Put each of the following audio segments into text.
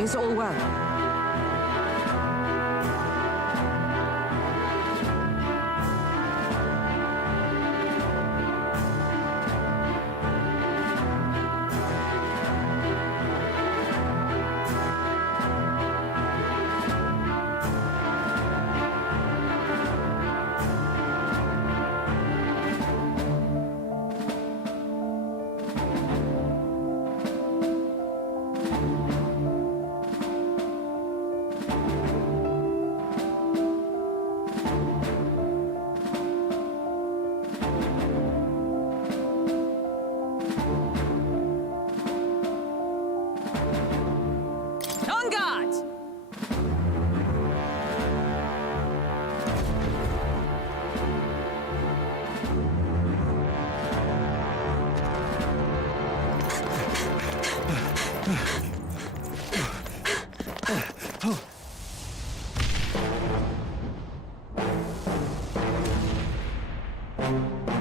Is all well?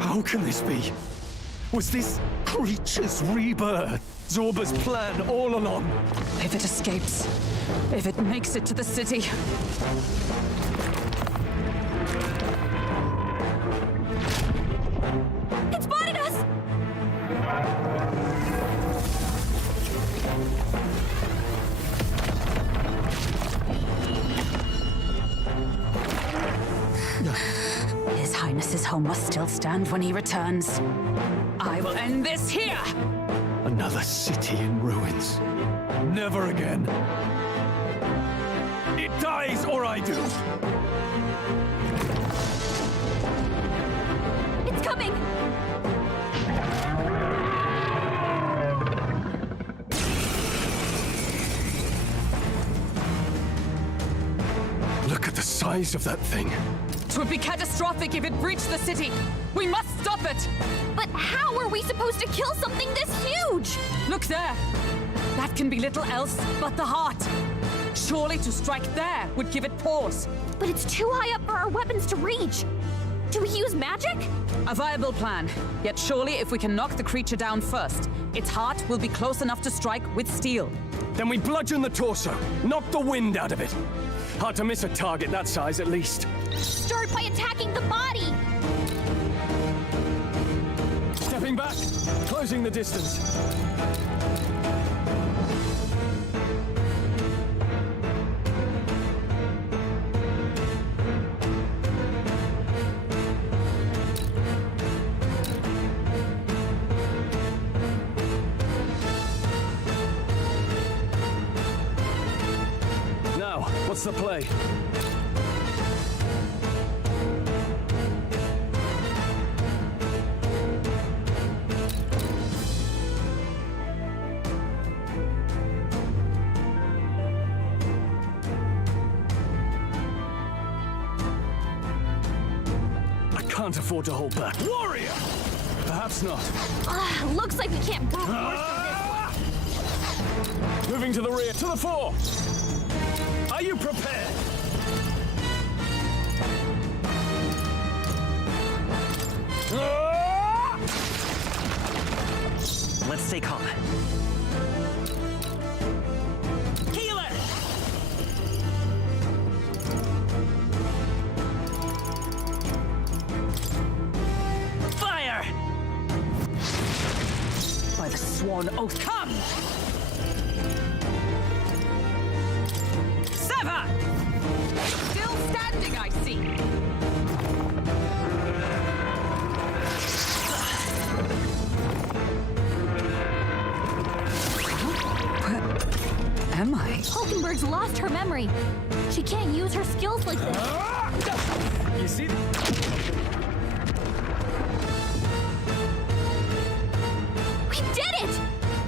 How can this be? Was this creature's rebirth Zorba's plan all along? If it escapes, if it makes it to the city... It spotted us! His Highness's home must still stand when he returns. I will end this here! Another city in ruins. Never again. It dies or I do. It's coming! Look at the size of that thing. It would be catastrophic if it breached the city! We must stop it! But how are we supposed to kill something this huge? Look there! That can be little else but the heart! Surely to strike there would give it pause. But it's too high up for our weapons to reach. Do we use magic? A viable plan. Yet surely if we can knock the creature down first, its heart will be close enough to strike with steel. Then we bludgeon the torso, knock the wind out of it. Hard to miss a target that size, at least. Start by attacking the body! Stepping back, closing the distance. Now, what's the play? Can't afford to hold back. Warrior! Perhaps not. Looks like we can't brute force Moving to the rear, to the fore! Are you prepared? Let's stay calm. By the sworn oath, come! Sever! Still standing, I see. Where am I? Hulkenberg's lost her memory. She can't use her skills like this. You see?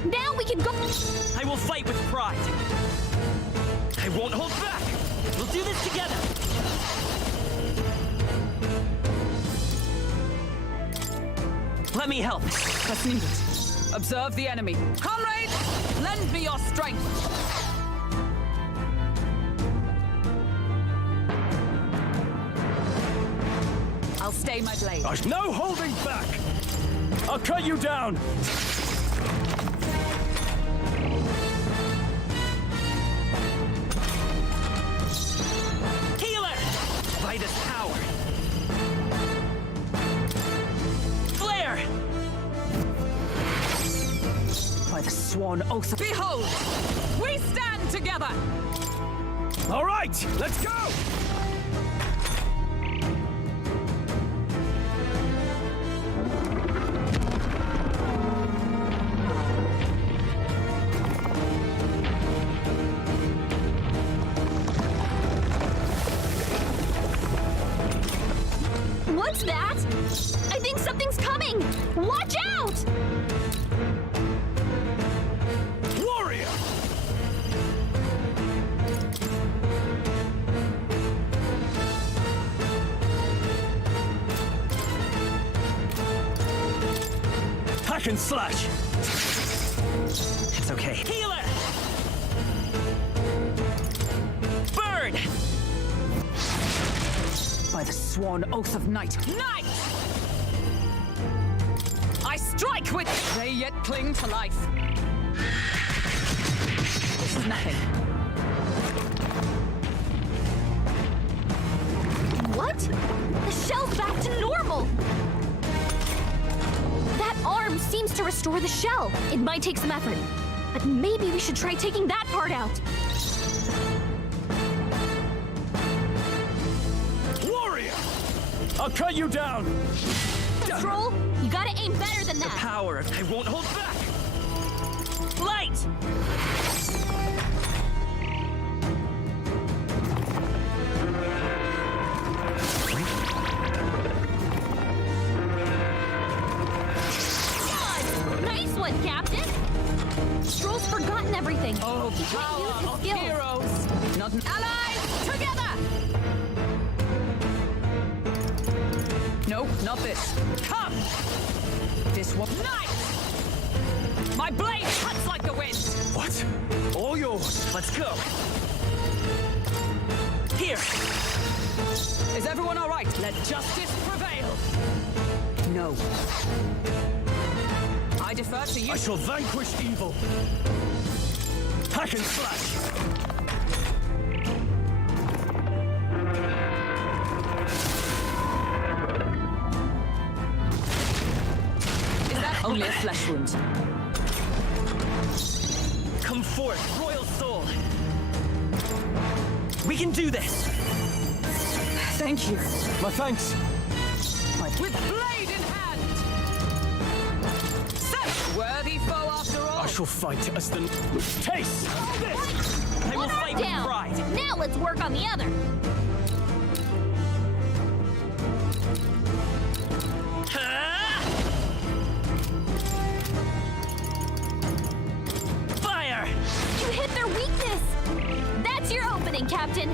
Now we can go! I will fight with pride. I won't hold back. We'll do this together. Let me help. Press needed. Observe the enemy. Comrades, lend me your strength. I'll stay my blade. There's no holding back! I'll cut you down! sworn oath. Behold, we stand together. All right, let's go! What's that? I think something's coming! Watch out! Warrior! Hack and slash! It's okay. Healer! Burn! By the sworn oath of night. Night! I strike with... They yet cling to life. This is nothing. What? The shell's back to normal! That arm seems to restore the shell. It might take some effort, but maybe we should try taking that part out. Warrior! I'll cut you down! Stroll, you gotta aim better than that. Power of... I won't hold back! Light! God! Nice one, Captain! Stroll's forgotten everything. Oh, He can't power use his of skills. heroes! Not an allies together! No, not this. Come! This one. Knife! My blade cuts like the wind! What? All yours! Let's go! Here! Is everyone all right? Let justice prevail! No. I defer to you. I shall vanquish evil! Hack and slash! Is that only a flesh wound? Come forth, royal soul! We can do this! Thank you. My thanks! With blade in hand! Such worthy foe after all! I shall fight as the... Taste! This! I will One arm fight with down. pride! Now let's work on the other. Ah! Fire! You hit their weakness. That's your opening, Captain.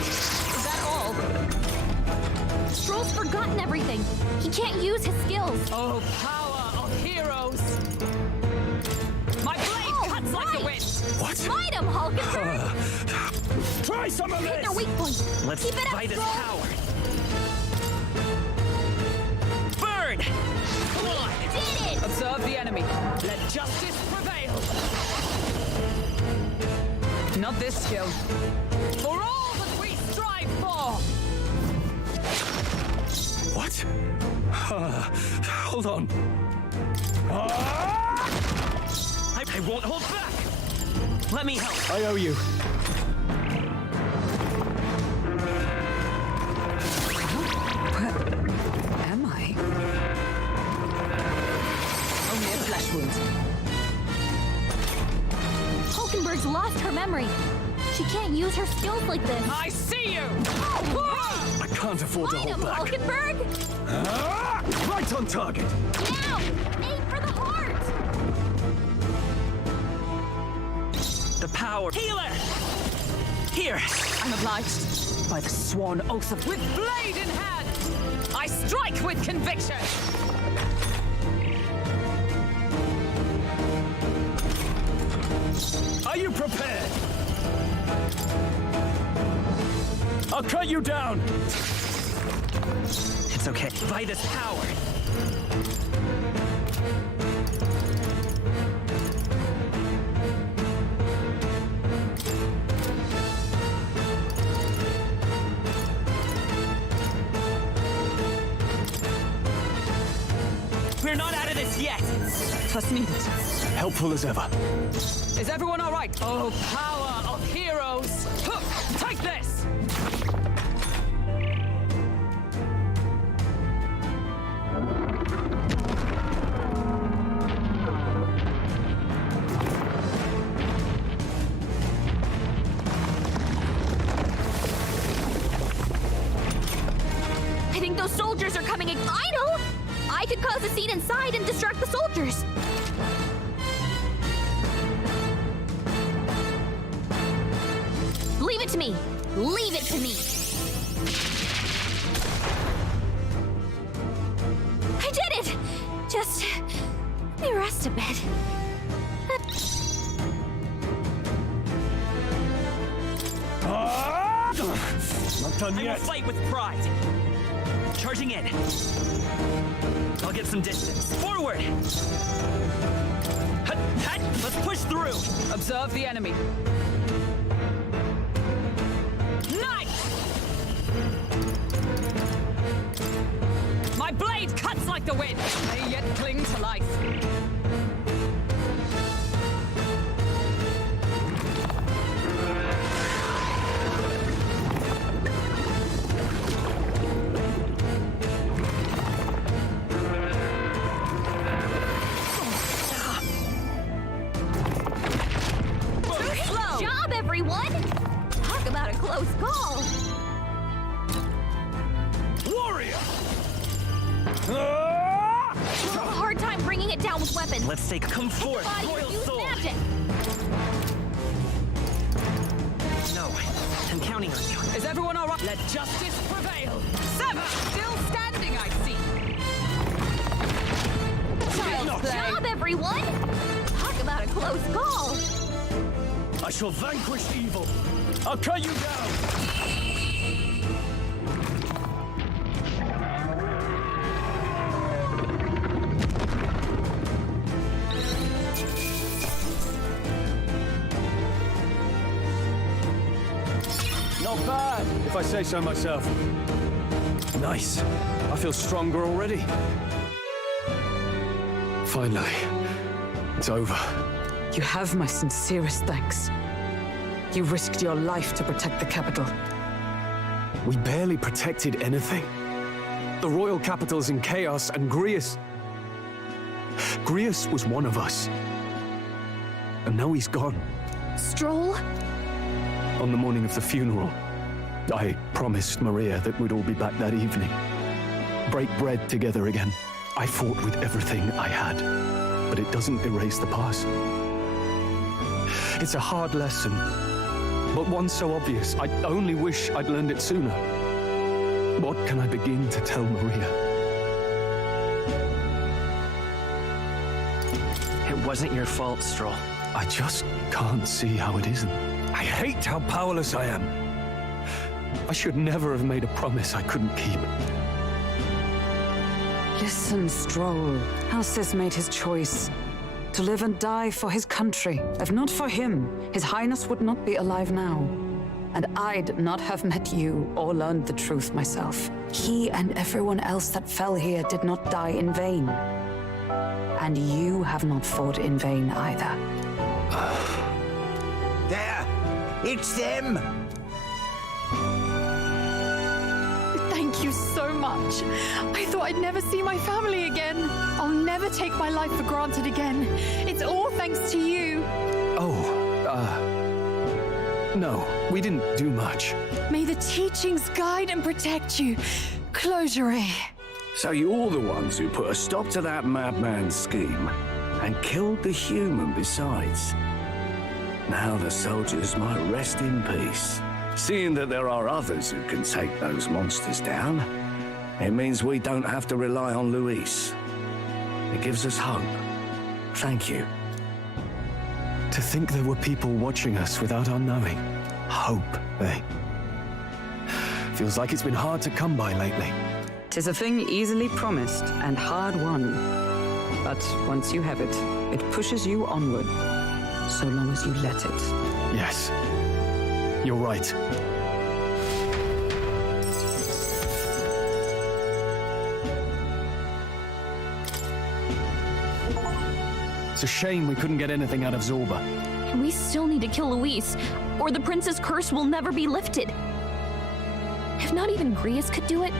Is that all? Stroll's forgotten everything. He can't use his skills. Oh, power of heroes! My blade cuts like the wind! What? Fight him, Hulkenberg. Try some of Hit their this! weak point. Let's Keep it up, fight his Stroll. power! Burn! Come on! Did it. Observe the enemy. Let justice prevail! Not this skill. For all that we strive for! What? Hold on. I won't hold back! Let me help! I owe you. Where am I? Only a flesh wound. Hulkenberg's lost her memory. She can't use her skills like this. I see you! I can't afford to Fight him, hold back. Hulkenberg. Right on target! Now, aim for the heart. The power... Healer! Here! I'm obliged. By the sworn oath of... With blade in hand! I strike with conviction! Are you prepared? I'll cut you down! It's okay. By this power! We're not out of this yet. Trust needed. Helpful as ever. Is everyone all right? Oh, power of heroes! Huh, take this! I think those soldiers are coming in. I know! I could cause a scene inside and distract the soldiers. Leave it to me. Leave it to me. I did it! Just let me rest a bit. Not done I will yet. fight with pride. Charging in. I'll get some distance. Forward! Hut, hut. Let's push through! Observe the enemy. Knife! My blade cuts like the wind. May yet cling to life. Good job, everyone! Talk about a close call. Warrior! We'll have a hard time bringing it down with weapons. Let's take come forth, Body royal use soul! magic. No, I'm counting on you. Is everyone all right? Let justice prevail. Sever! Still standing, I see. Child's Good play. job, everyone! Talk about a close call. I shall vanquish evil. I'll cut you down. Not bad, if I say so myself. Nice. I feel stronger already. Finally, it's over. You have my sincerest thanks. You risked your life to protect the capital. We barely protected anything. The royal capital's in chaos, and Grius was one of us. And now he's gone. Stroll? On the morning of the funeral, I promised Maria that we'd all be back that evening. Break bread together again. I fought with everything I had, but it doesn't erase the past. It's a hard lesson, but one so obvious, I only wish I'd learned it sooner. What can I begin to tell Maria? It wasn't your fault, Stroll. I just can't see how it isn't. I hate how powerless I am. I should never have made a promise I couldn't keep. Listen, Stroll. Alcest made his choice. To live and die for his country. If not for him, His Highness would not be alive now. And I'd not have met you or learned the truth myself. He and everyone else that fell here did not die in vain. And you have not fought in vain either. There! It's them! Thank you so much. I thought I'd never see my family again. I'll never take my life for granted again. It's all thanks to you. No, we didn't do much. May the teachings guide and protect you. Closure. So you're the ones who put a stop to that madman's scheme and killed the human besides. Now the soldiers might rest in peace. Seeing that there are others who can take those monsters down, it means we don't have to rely on Luis. It gives us hope. Thank you. To think there were people watching us without our knowing. Hope, eh? Feels like it's been hard to come by lately. 'Tis a thing easily promised and hard won. But once you have it, it pushes you onward, so long as you let it. Yes, you're right. It's a shame we couldn't get anything out of Zorba. And we still need to kill Luis, or the prince's curse will never be lifted. If not even Grius could do it,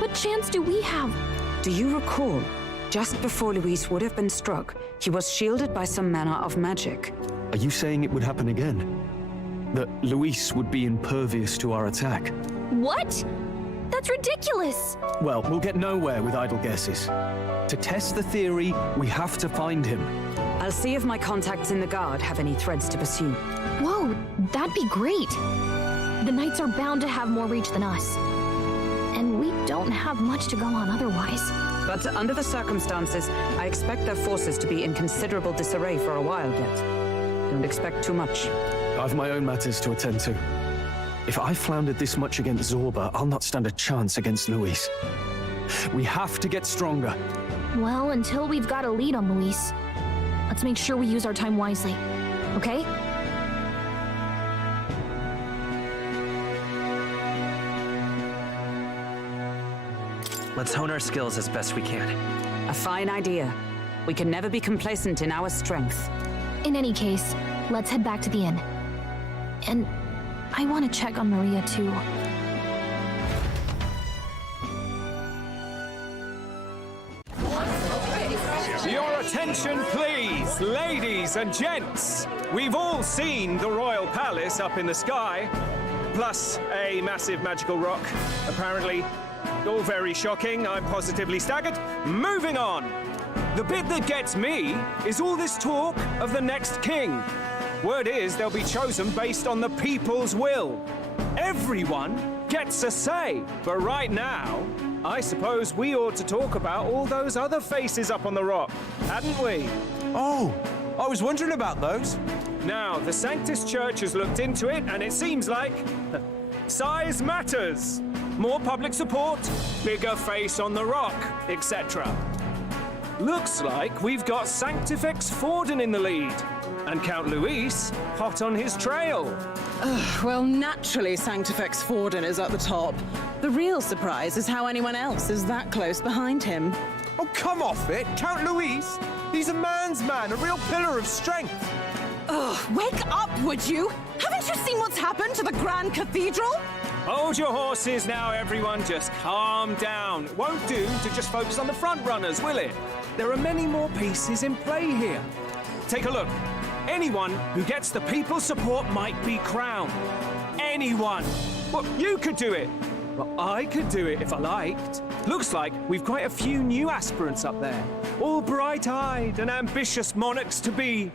what chance do we have? Do you recall? Just before Luis would have been struck, he was shielded by some manner of magic. Are you saying it would happen again? That Luis would be impervious to our attack? What? That's ridiculous! Well, we'll get nowhere with idle guesses. To test the theory, we have to find him. I'll see if my contacts in the Guard have any threads to pursue. Whoa, that'd be great. The Knights are bound to have more reach than us. And we don't have much to go on otherwise. But under the circumstances, I expect their forces to be in considerable disarray for a while yet. Don't expect too much. I've my own matters to attend to. If I floundered this much against Zorba, I'll not stand a chance against Luis. We have to get stronger. Well, until we've got a lead on Luis, let's make sure we use our time wisely, okay? Let's hone our skills as best we can. A fine idea. We can never be complacent in our strength. In any case, let's head back to the inn. And I want to check on Maria, too. Your attention, please, ladies and gents. We've all seen the royal palace up in the sky, plus a massive magical rock, apparently. All very shocking. I'm positively staggered. Moving on. The bit that gets me is all this talk of the next king. Word is they'll be chosen based on the people's will. Everyone gets a say. But right now, I suppose we ought to talk about all those other faces up on the rock, hadn't we? Oh, I was wondering about those. Now, the Sanctus Church has looked into it, and it seems like size matters. More public support, bigger face on the rock, etc. Looks like we've got Sanctifex Forden in the lead, and Count Luis hot on his trail. Well, naturally, Sanctifex Forden is at the top. The real surprise is how anyone else is that close behind him. Oh, come off it, Count Luis. He's a man's man, a real pillar of strength. Ugh, wake up, would you? Haven't you seen what's happened to the Grand Cathedral? Hold your horses now, everyone. Just calm down. It won't do to just focus on the front runners, will it? There are many more pieces in play here. Take a look. Anyone who gets the people's support might be crowned. Anyone. Well, you could do it. Well, I could do it if I liked. Looks like we've quite a few new aspirants up there. All bright-eyed and ambitious monarchs to be.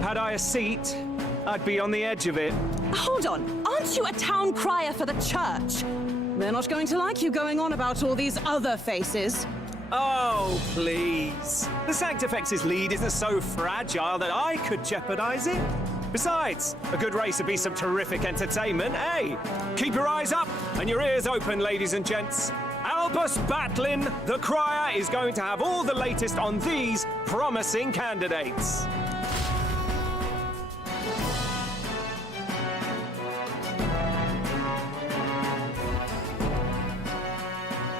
Had I a seat, I'd be on the edge of it. Hold on, aren't you a town crier for the church? They're not going to like you going on about all these other faces. Oh, please. The Sanctifex's lead isn't so fragile that I could jeopardize it. Besides, a good race would be some terrific entertainment, eh? Keep your eyes up and your ears open, ladies and gents. Albus Batlin, the crier, is going to have all the latest on these promising candidates.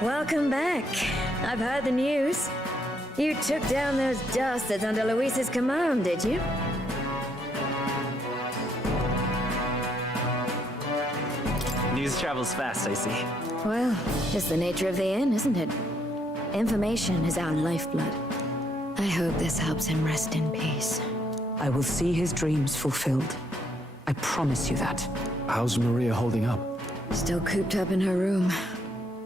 Welcome back. I've heard the news. You took down those dastards under Luis's command, did you? News travels fast, I see. Well, just the nature of the inn, isn't it? Information is our lifeblood. I hope this helps him rest in peace. I will see his dreams fulfilled. I promise you that. How's Maria holding up? Still cooped up in her room.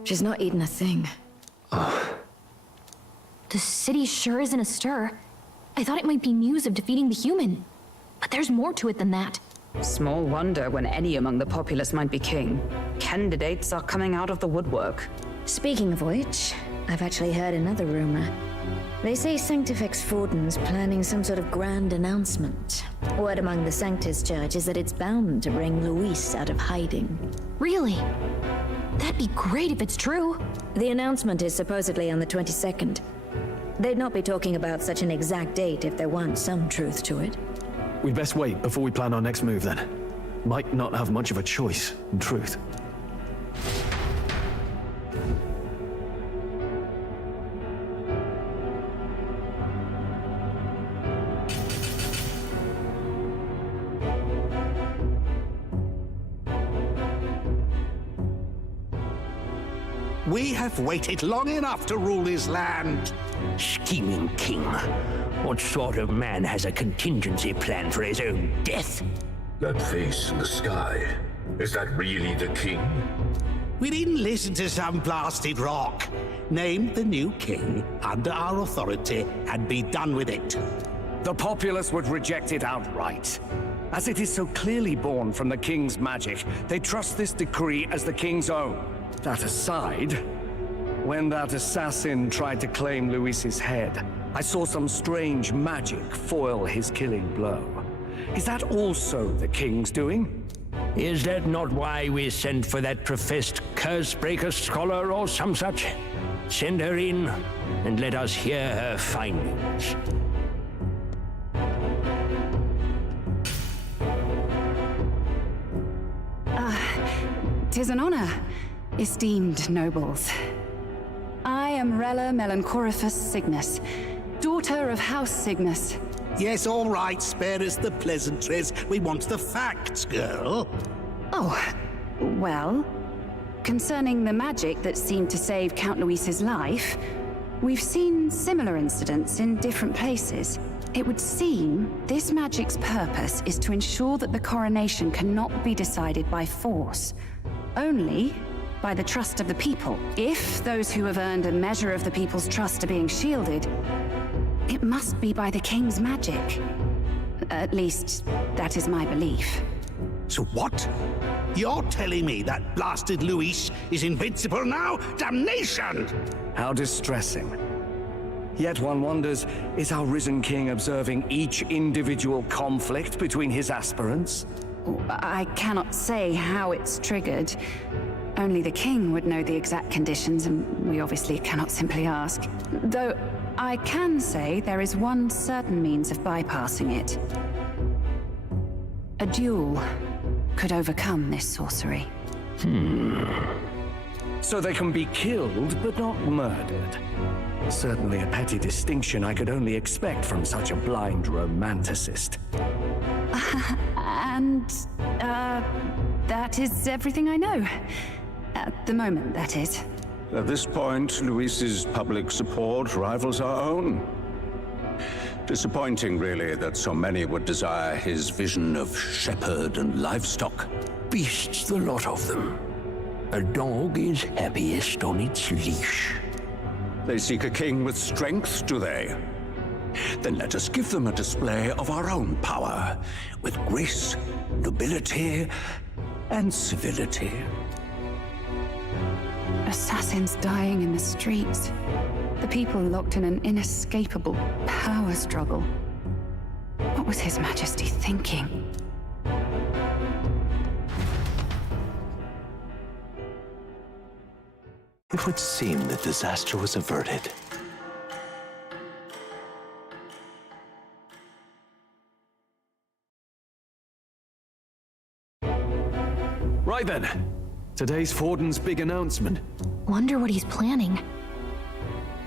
She's not eaten a thing. The city sure isn't astir. I thought it might be news of defeating the human. But there's more to it than that. Small wonder when any among the populace might be king. Candidates are coming out of the woodwork. Speaking of which, I've actually heard another rumor. They say Sanctifex Forden's planning some sort of grand announcement. Word among the Sanctus Church is that it's bound to bring Luis out of hiding. Really? That'd be great if it's true. The announcement is supposedly on the 22nd. They'd not be talking about such an exact date if there weren't some truth to it. We'd best wait before we plan our next move, then. Might not have much of a choice, in truth. We have waited long enough to rule his land. Scheming king. What sort of man has a contingency plan for his own death? That face in the sky, is that really the king? We didn't listen to some blasted rock. Name the new king under our authority and be done with it. The populace would reject it outright. As it is so clearly born from the king's magic, they trust this decree as the king's own. That aside, when that assassin tried to claim Luis's head, I saw some strange magic foil his killing blow. Is that also the king's doing? Is that not why we sent for that professed curse-breaker scholar or some such? Send her in, and let us hear her findings. 'Tis an honor, esteemed nobles. I am Rella Melanchorophus Cygnus, daughter of House Cygnus. Yes, all right, spare us the pleasantries. We want the facts, girl. Oh, well, concerning the magic that seemed to save Count Luis's life, we've seen similar incidents in different places. It would seem this magic's purpose is to ensure that the coronation cannot be decided by force, only by the trust of the people. If those who have earned a measure of the people's trust are being shielded, it must be by the king's magic. At least, that is my belief. So what? You're telling me that blasted Luis is invincible now? Damnation! How distressing. Yet one wonders, is our risen king observing each individual conflict between his aspirants? I cannot say how it's triggered. Only the king would know the exact conditions, and we obviously cannot simply ask. Though I can say there is one certain means of bypassing it. A duel could overcome this sorcery. So they can be killed, but not murdered. Certainly a petty distinction I could only expect from such a blind romanticist. That is everything I know. At the moment, that is. At this point, Luis's public support rivals our own. Disappointing, really, that so many would desire his vision of shepherd and livestock. Beasts, the lot of them. A dog is happiest on its leash. They seek a king with strength, do they? Then let us give them a display of our own power, with grace, nobility, and civility. Assassins dying in the streets. The people locked in an inescapable power struggle. What was His Majesty thinking? It would seem that disaster was averted. Right then. Today's Forden's big announcement. Wonder what he's planning.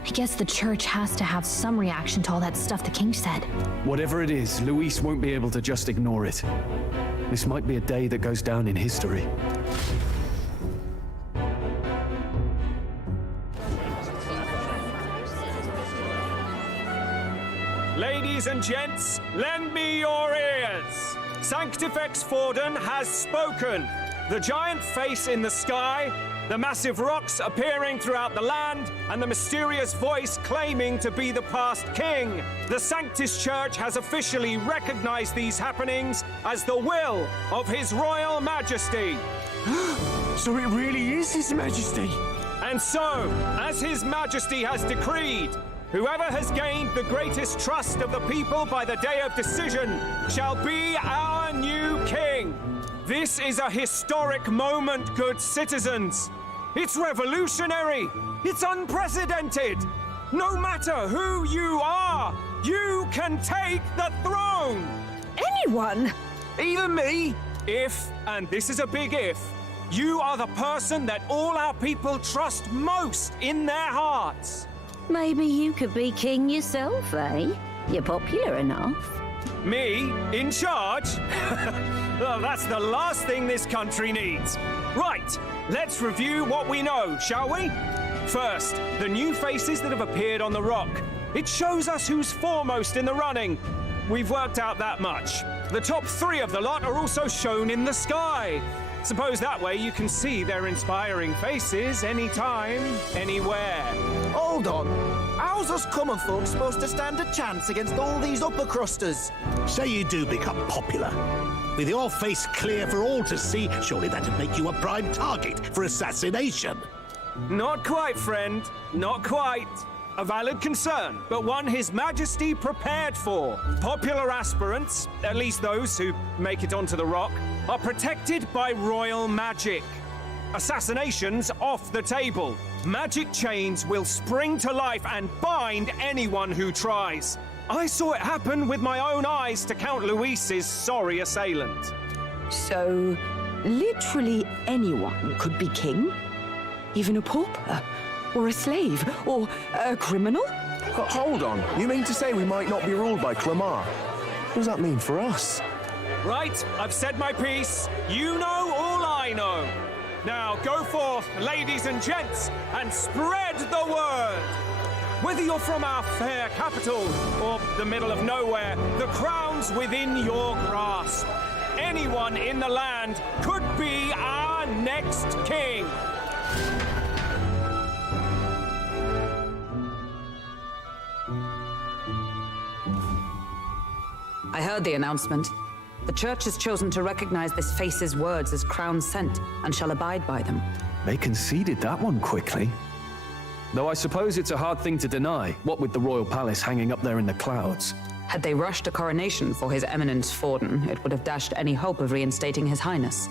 I guess the church has to have some reaction to all that stuff the king said. Whatever it is, Luis won't be able to just ignore it. This might be a day that goes down in history. Ladies and gents, lend me your ears. Sanctifex Forden has spoken. The giant face in the sky, the massive rocks appearing throughout the land, and the mysterious voice claiming to be the past king. The Sanctus Church has officially recognized these happenings as the will of His Royal Majesty. So it really is His Majesty? And so, as His Majesty has decreed, whoever has gained the greatest trust of the people by the day of decision shall be our new king. This is a historic moment, good citizens. It's revolutionary. It's unprecedented. No matter who you are, you can take the throne. Anyone? Even me. If, and this is a big if, you are the person that all our people trust most in their hearts. Maybe you could be king yourself, eh? You're popular enough. Me? In charge? Well, that's the last thing this country needs. Right, let's review what we know, shall we? First, the new faces that have appeared on the rock. It shows us who's foremost in the running. We've worked out that much. The top 3 of the lot are also shown in the sky. Suppose that way you can see their inspiring faces anytime, anywhere. Hold on. How's us common folk supposed to stand a chance against all these upper crusters? Say you do become popular. With your face clear for all to see, surely that'd make you a prime target for assassination. Not quite, friend. Not quite. A valid concern, but one His Majesty prepared for. Popular aspirants, at least those who make it onto the rock, are protected by royal magic. Assassinations off the table. Magic chains will spring to life and bind anyone who tries. I saw it happen with my own eyes to Count Luis's sorry assailant. So, literally anyone could be king? Even a pauper? Or a slave? Or a criminal? Hold on. You mean to say we might not be ruled by Clamar? What does that mean for us? Right, I've said my piece. You know all I know. Now go forth, ladies and gents, and spread the word. Whether you're from our fair capital or the middle of nowhere, the crown's within your grasp. Anyone in the land could be our next king. I heard the announcement. The church has chosen to recognize this face's words as crown sent and shall abide by them. They conceded that one quickly. Though I suppose it's a hard thing to deny, what with the royal palace hanging up there in the clouds. Had they rushed a coronation for His Eminence Forden, it would have dashed any hope of reinstating His Highness.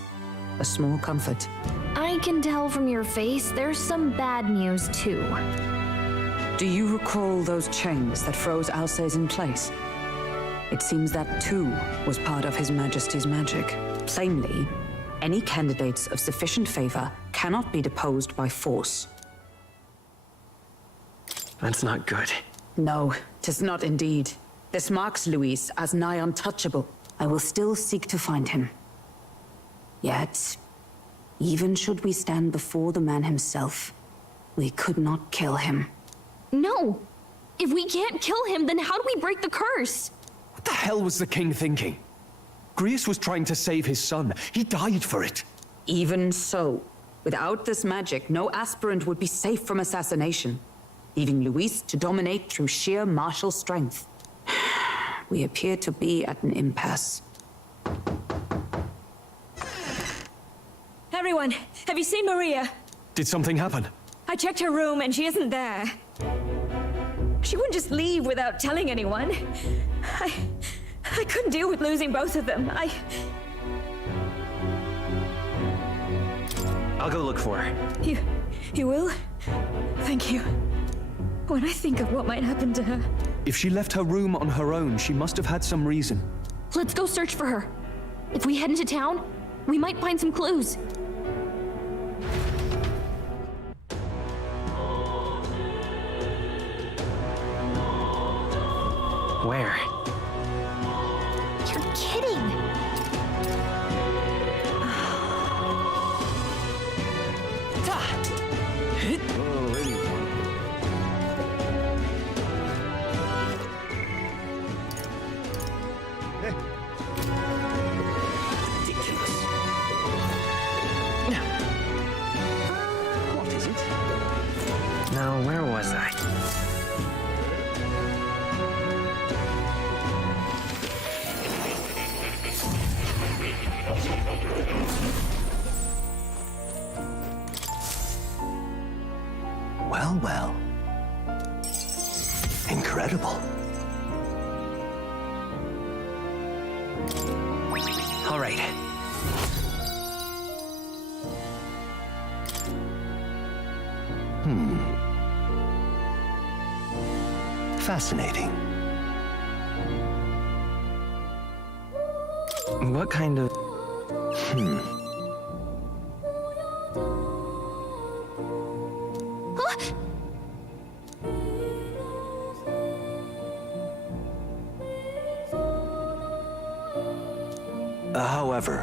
A small comfort. I can tell from your face there's some bad news too. Do you recall those chains that froze Alsace in place? It seems that too was part of His Majesty's magic. Plainly, any candidates of sufficient favor cannot be deposed by force. That's not good. No, 'tis not indeed. This marks Luis as nigh untouchable. I will still seek to find him. Yet, even should we stand before the man himself, we could not kill him. No! If we can't kill him, then how do we break the curse? What the hell was the king thinking? Grius was trying to save his son. He died for it. Even so, without this magic, no aspirant would be safe from assassination, leaving Luis to dominate through sheer martial strength. We appear to be at an impasse. Everyone, have you seen Maria? Did something happen? I checked her room and she isn't there. She wouldn't just leave without telling anyone. I couldn't deal with losing both of them. I'll go look for her. You will? Thank you. When I think of what might happen to her... If she left her room on her own, she must have had some reason. Let's go search for her. If we head into town, we might find some clues. Where? You're kidding! What is it? Now, where was I? Well, well. Incredible. All right. Fascinating. What kind of... However,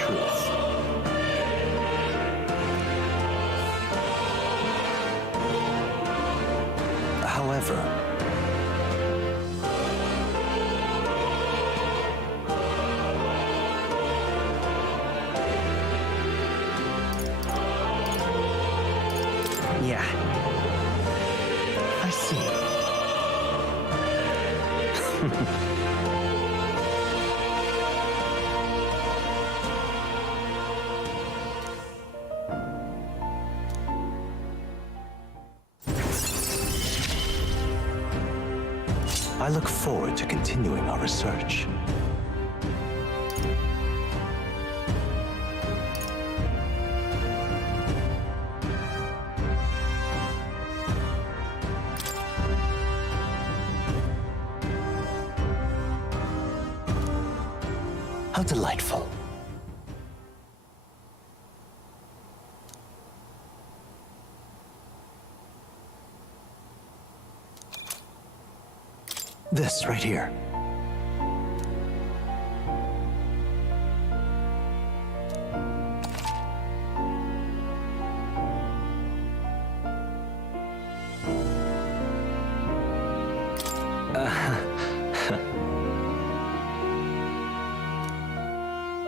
truth. However, yeah, I see. I look forward to continuing our research. How delightful. This right here.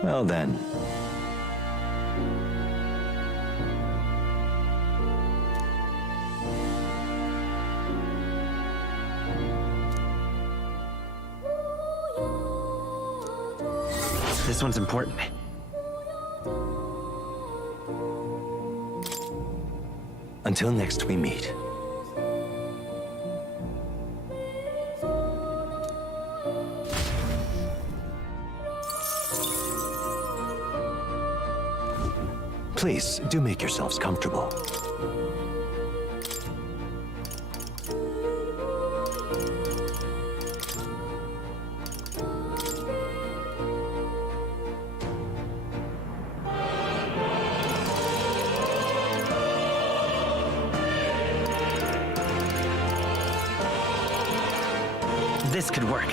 Well then. This one's important. Until next we meet. Please, do make yourselves comfortable. This could work.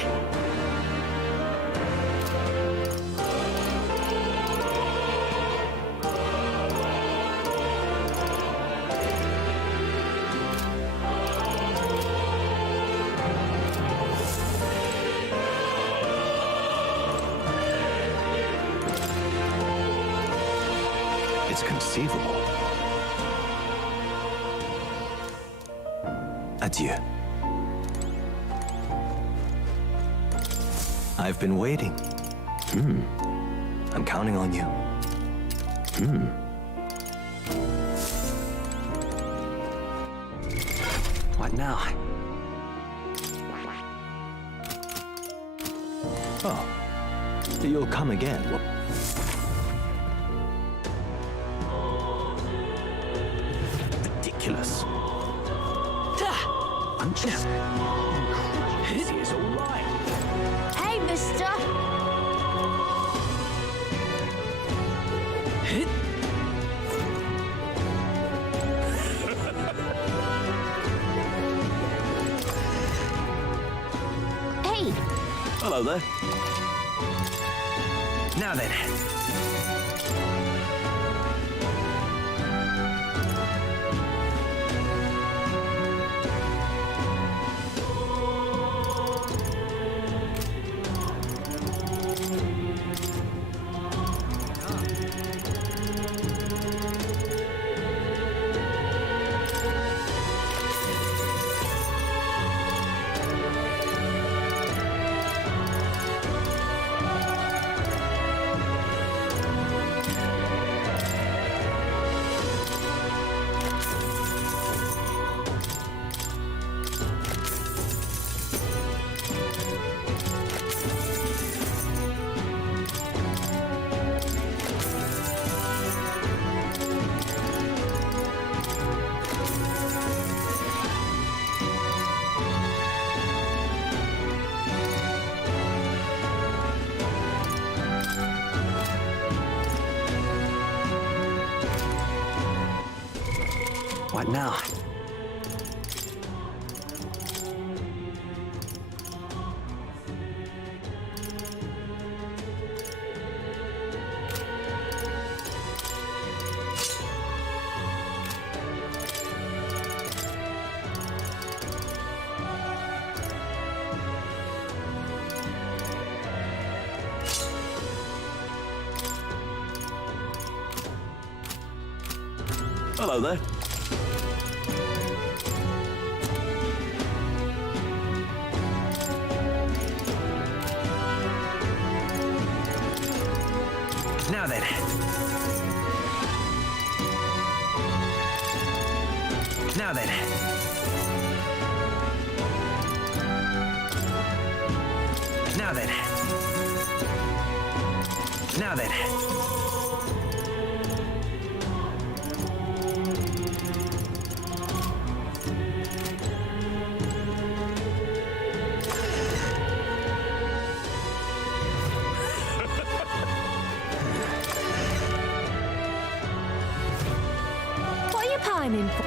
It's conceivable. Adieu. I've been waiting. I'm counting on you. What now? Oh, you'll come again. Ridiculous. Unchip. This is all right. Hey, mister! Hey! Hello there. Now then. What now? Hello there. Now then. Now then. Now then. Now then. What are you pining for?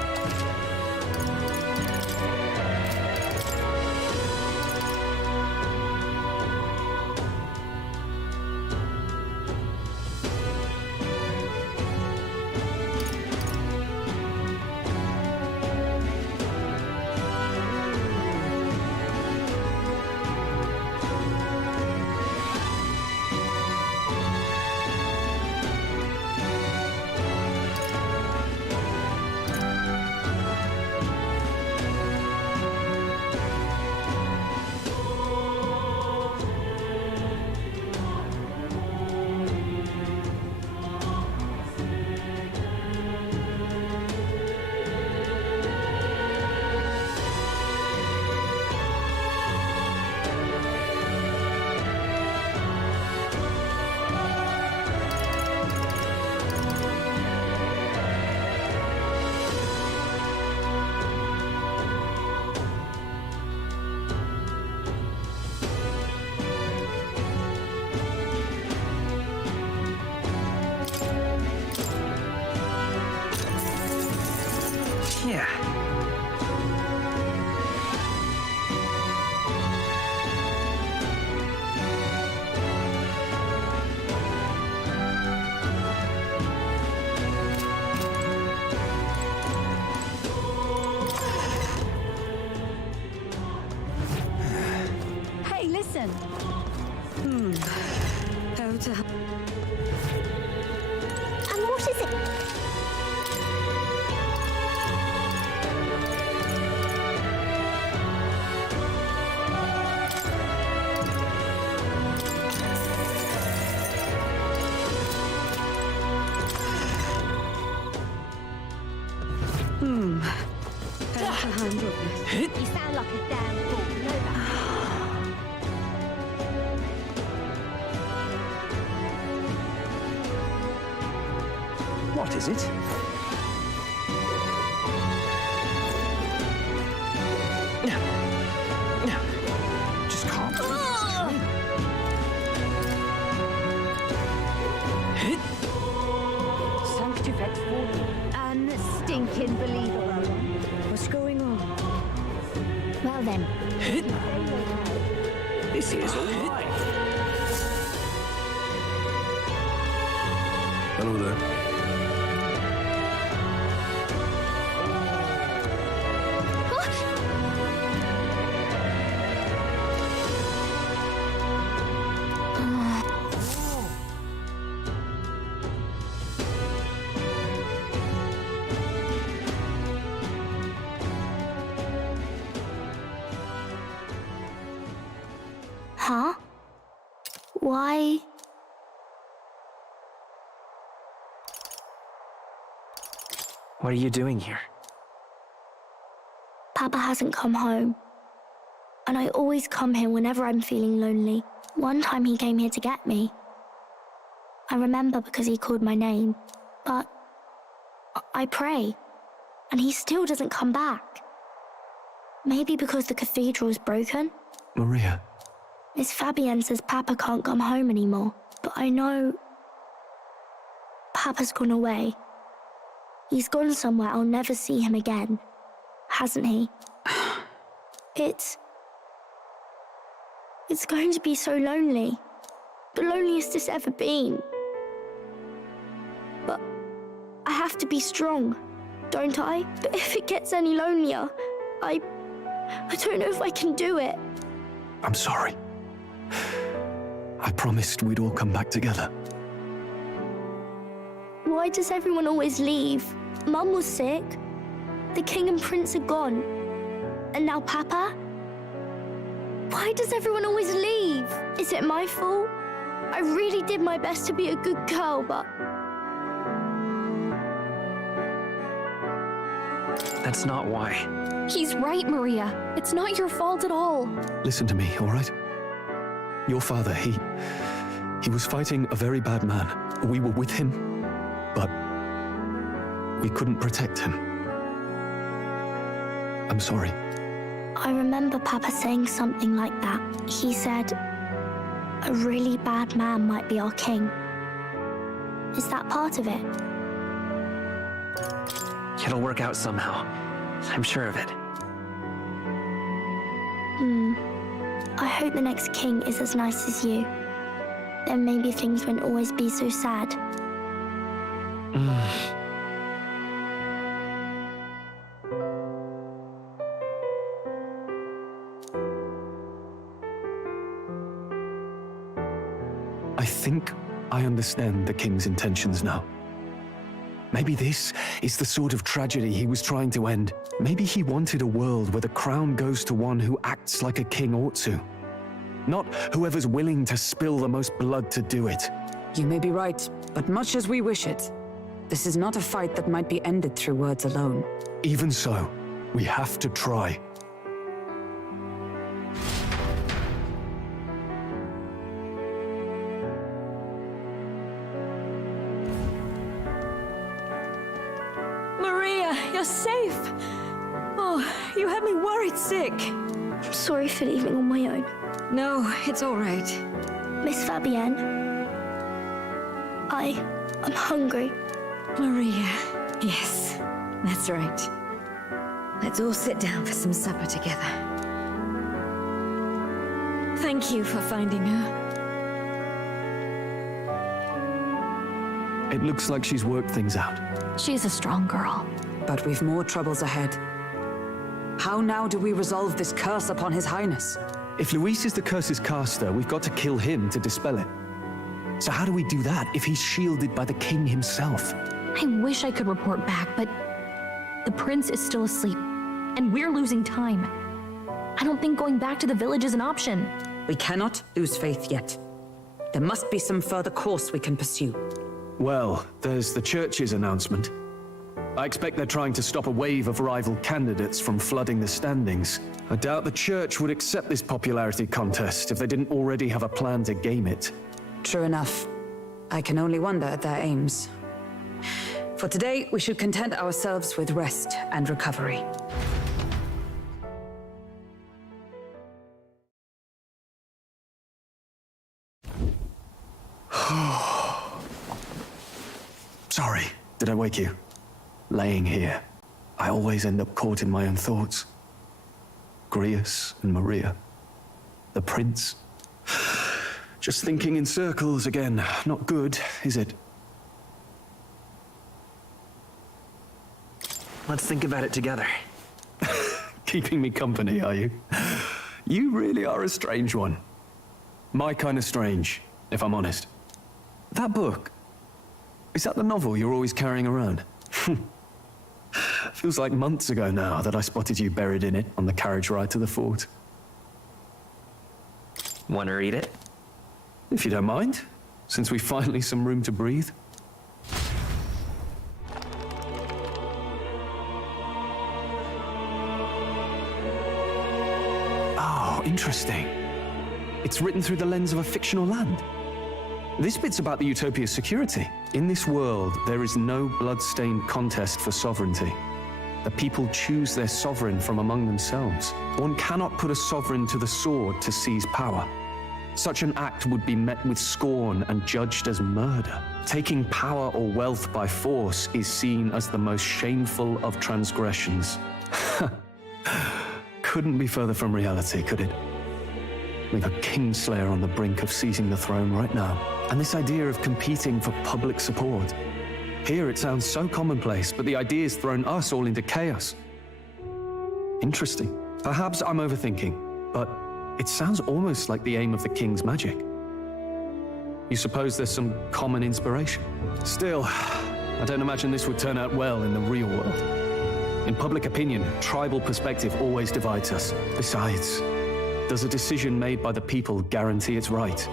Yeah. Hey, listen. How to... And what is it? How to handle this? You sound like a damn fool, you know that? What is it? Just calm. Sanctifex And stinking believer. What's going on? Well then. This is all right. Hello there. Huh? Why? What are you doing here? Papa hasn't come home. And I always come here whenever I'm feeling lonely. One time he came here to get me. I remember because he called my name. But I pray. And he still doesn't come back. Maybe because the cathedral's broken? Maria. Miss Fabienne says Papa can't come home anymore. But I know... Papa's gone away. He's gone somewhere I'll never see him again. Hasn't he? It's going to be so lonely. The loneliest it's ever been. But I have to be strong, don't I? But if it gets any lonelier, I don't know if I can do it. I'm sorry. I promised we'd all come back together. Why does everyone always leave? Mum was sick. The king and prince are gone. And now Papa? Why does everyone always leave? Is it my fault? I really did my best to be a good girl, but... That's not why. He's right, Maria. It's not your fault at all. Listen to me, all right? Your father, he was fighting a very bad man. We were with him, but we couldn't protect him. I'm sorry. I remember Papa saying something like that. He said, a really bad man might be our king. Is that part of it? It'll work out somehow. I'm sure of it. I hope the next king is as nice as you. Then maybe things won't always be so sad. I think I understand the king's intentions now. Maybe this is the sort of tragedy he was trying to end. Maybe he wanted a world where the crown goes to one who acts like a king ought to. Not whoever's willing to spill the most blood to do it. You may be right, but much as we wish it, this is not a fight that might be ended through words alone. Even so, we have to try. Maria, you're safe. Oh, you had me worried sick. I'm sorry for leaving on my own. No, it's all right. Miss Fabienne, I'm hungry. Maria, yes, that's right. Let's all sit down for some supper together. Thank you for finding her. It looks like she's worked things out. She's a strong girl. But we've more troubles ahead. How now do we resolve this curse upon His Highness? If Luis is the curse's caster, we've got to kill him to dispel it. So how do we do that if he's shielded by the king himself? I wish I could report back, but the prince is still asleep, and we're losing time. I don't think going back to the village is an option. We cannot lose faith yet. There must be some further course we can pursue. Well, there's the church's announcement. I expect they're trying to stop a wave of rival candidates from flooding the standings. I doubt the church would accept this popularity contest if they didn't already have a plan to game it. True enough. I can only wonder at their aims. For today, we should content ourselves with rest and recovery. Sorry, did I wake you? Laying here, I always end up caught in my own thoughts. Grius and Maria. The prince. Just thinking in circles again. Not good, is it? Let's think about it together. Keeping me company, are you? You really are a strange one. My kind of strange, if I'm honest. That book, is that the novel you're always carrying around? Feels like months ago now that I spotted you buried in it on the carriage ride to the fort. Want to read it? If you don't mind, since we finally some room to breathe. Oh, interesting. It's written through the lens of a fictional land. This bit's about the Utopia's security. In this world, there is no blood-stained contest for sovereignty. The people choose their sovereign from among themselves. One cannot put a sovereign to the sword to seize power. Such an act would be met with scorn and judged as murder. Taking power or wealth by force is seen as the most shameful of transgressions. Couldn't be further from reality, could it? We've a kingslayer on the brink of seizing the throne right now. And this idea of competing for public support. Here it sounds so commonplace, but the idea's thrown us all into chaos. Interesting. Perhaps I'm overthinking, but it sounds almost like the aim of the king's magic. You suppose there's some common inspiration? Still, I don't imagine this would turn out well in the real world. In public opinion, tribal perspective always divides us. Besides, does a decision made by the people guarantee it's right?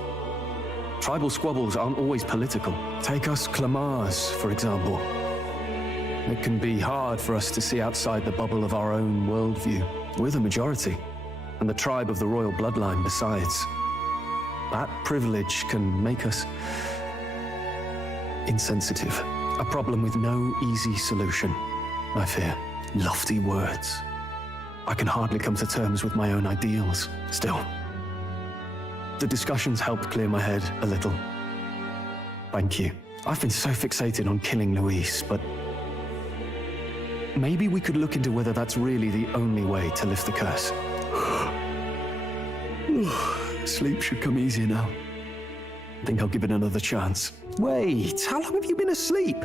Tribal squabbles aren't always political. Take us Clamars, for example. It can be hard for us to see outside the bubble of our own worldview. We're the majority, and the tribe of the royal bloodline besides. That privilege can make us insensitive. A problem with no easy solution, I fear. Lofty words. I can hardly come to terms with my own ideals. Still, the discussions helped clear my head a little. Thank you. I've been so fixated on killing Luis, but maybe we could look into whether that's really the only way to lift the curse. Sleep should come easier now. I think I'll give it another chance. Wait, how long have you been asleep?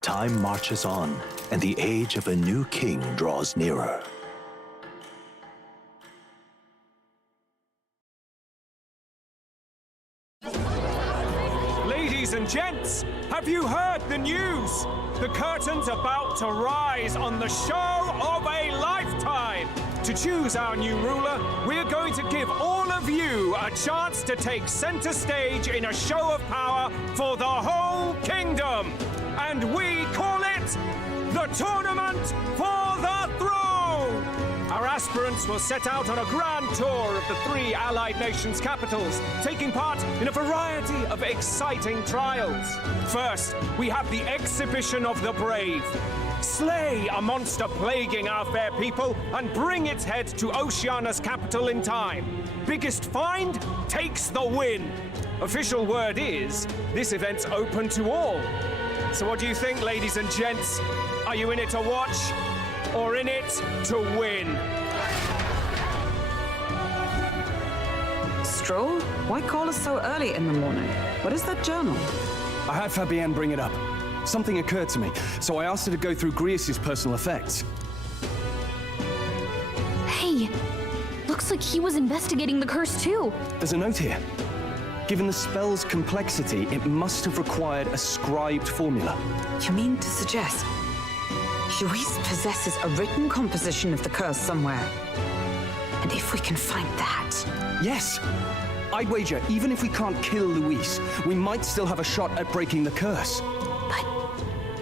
Time marches on, and the age of a new king draws nearer. Ladies and gents, have you heard the news? The curtain's about to rise on the show of a lifetime. To choose our new ruler, we're going to give all of you a chance to take center stage in a show of power for the whole kingdom. And we call it the Tournament for the Throne! Our aspirants will set out on a grand tour of the 3 allied nations' capitals, taking part in a variety of exciting trials. First, we have the Exhibition of the Brave. Slay a monster plaguing our fair people and bring its head to Oceania's capital in time. Biggest find takes the win. Official word is, this event's open to all. So what do you think, ladies and gents? Are you in it to watch or in it to win? Stroll? Why call us so early in the morning? What is that journal? I had Fabienne bring it up. Something occurred to me, so I asked her to go through Grius' personal effects. Hey, looks like he was investigating the curse too. There's a note here. Given the spell's complexity, it must have required a scribed formula. You mean to suggest Luis possesses a written composition of the curse somewhere? And if we can find that... Yes! I'd wager, even if we can't kill Luis, we might still have a shot at breaking the curse. But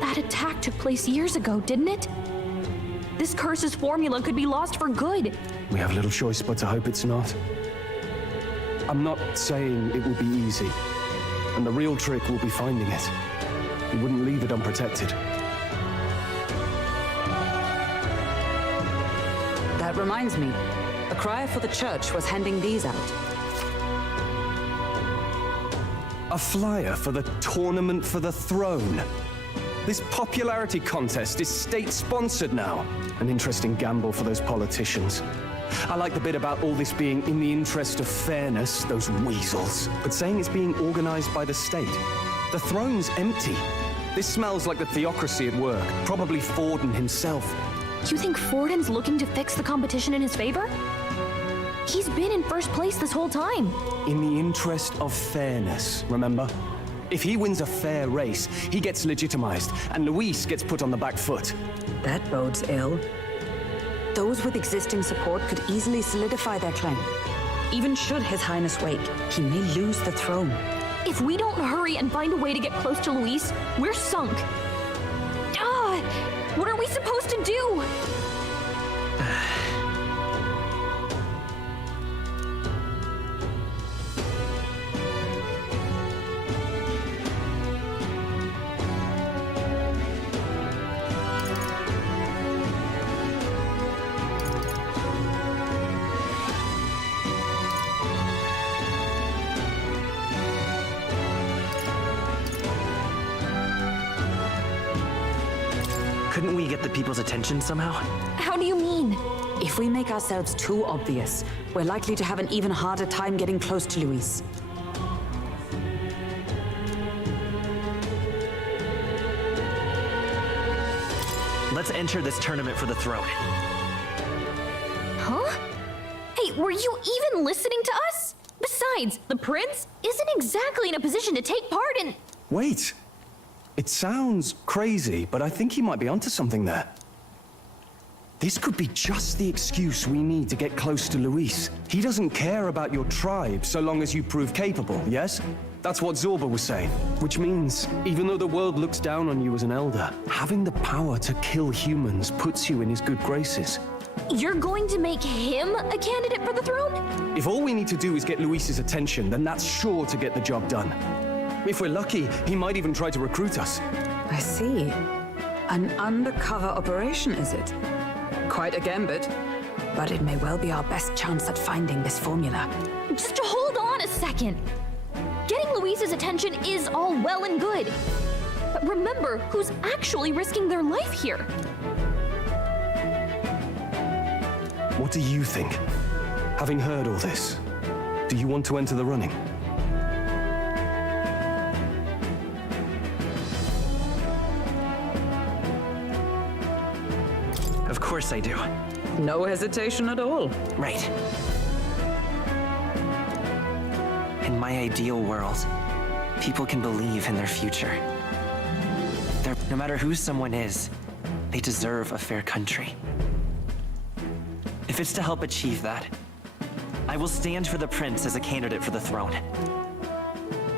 that attack took place years ago, didn't it? This curse's formula could be lost for good. We have little choice but to hope it's not. I'm not saying it will be easy, and the real trick will be finding it. We wouldn't leave it unprotected. That reminds me, a crier for the church was handing these out. A flyer for the Tournament for the Throne. This popularity contest is state-sponsored now. An interesting gamble for those politicians. I like the bit about all this being in the interest of fairness, those weasels. But saying it's being organized by the state. The throne's empty. This smells like the theocracy at work. Probably Forden himself. You think Forden's looking to fix the competition in his favor? He's been in first place this whole time. In the interest of fairness, remember? If he wins a fair race, he gets legitimized, and Luis gets put on the back foot. That bodes ill. Those with existing support could easily solidify their claim. Even should His Highness wake, he may lose the throne. If we don't hurry and find a way to get close to Luis, we're sunk. What are we supposed to do? Couldn't we get the people's attention somehow? How do you mean? If we make ourselves too obvious, we're likely to have an even harder time getting close to Luis. Let's enter this tournament for the throne. Huh? Hey, were you even listening to us? Besides, the prince isn't exactly in a position to take part in... Wait. It sounds crazy, but I think he might be onto something there. This could be just the excuse we need to get close to Luis. He doesn't care about your tribe so long as you prove capable, yes? That's what Zorba was saying. Which means, even though the world looks down on you as an elder, having the power to kill humans puts you in his good graces. You're going to make him a candidate for the throne? If all we need to do is get Luis's attention, then that's sure to get the job done. If we're lucky, he might even try to recruit us. I see. An undercover operation, is it? Quite a gambit, but it may well be our best chance at finding this formula. Just hold on a second. Getting Luis's attention is all well and good. But remember who's actually risking their life here. What do you think? Having heard all this, do you want to enter the running? Of course I do. No hesitation at all. Right. In my ideal world, people can believe in their future. No matter who someone is, they deserve a fair country. If it's to help achieve that, I will stand for the prince as a candidate for the throne.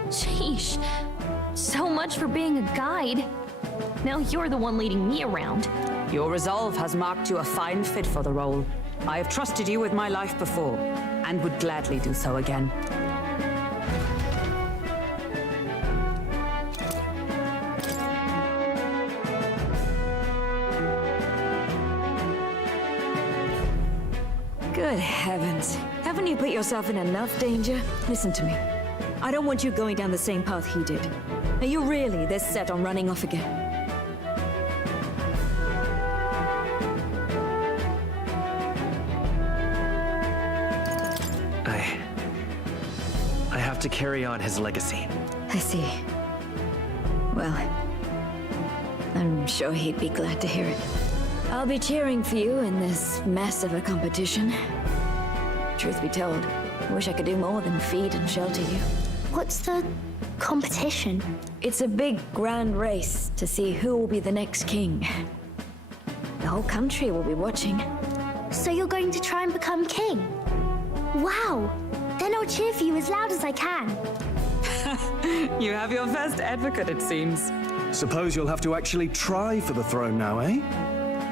Sheesh. So much for being a guide. Now you're the one leading me around. Your resolve has marked you a fine fit for the role. I have trusted you with my life before, and would gladly do so again. Good heavens. Haven't you put yourself in enough danger? Listen to me. I don't want you going down the same path he did. Are you really this set on running off again? I have to carry on his legacy. I see. Well, I'm sure he'd be glad to hear it. I'll be cheering for you in this mess of a competition. Truth be told, I wish I could do more than feed and shelter you. What's the competition? It's a big, grand race to see who will be the next king. The whole country will be watching. So you're going to try and become king? Wow! Then I'll cheer for you as loud as I can. You have your first advocate, it seems. Suppose you'll have to actually try for the throne now, eh?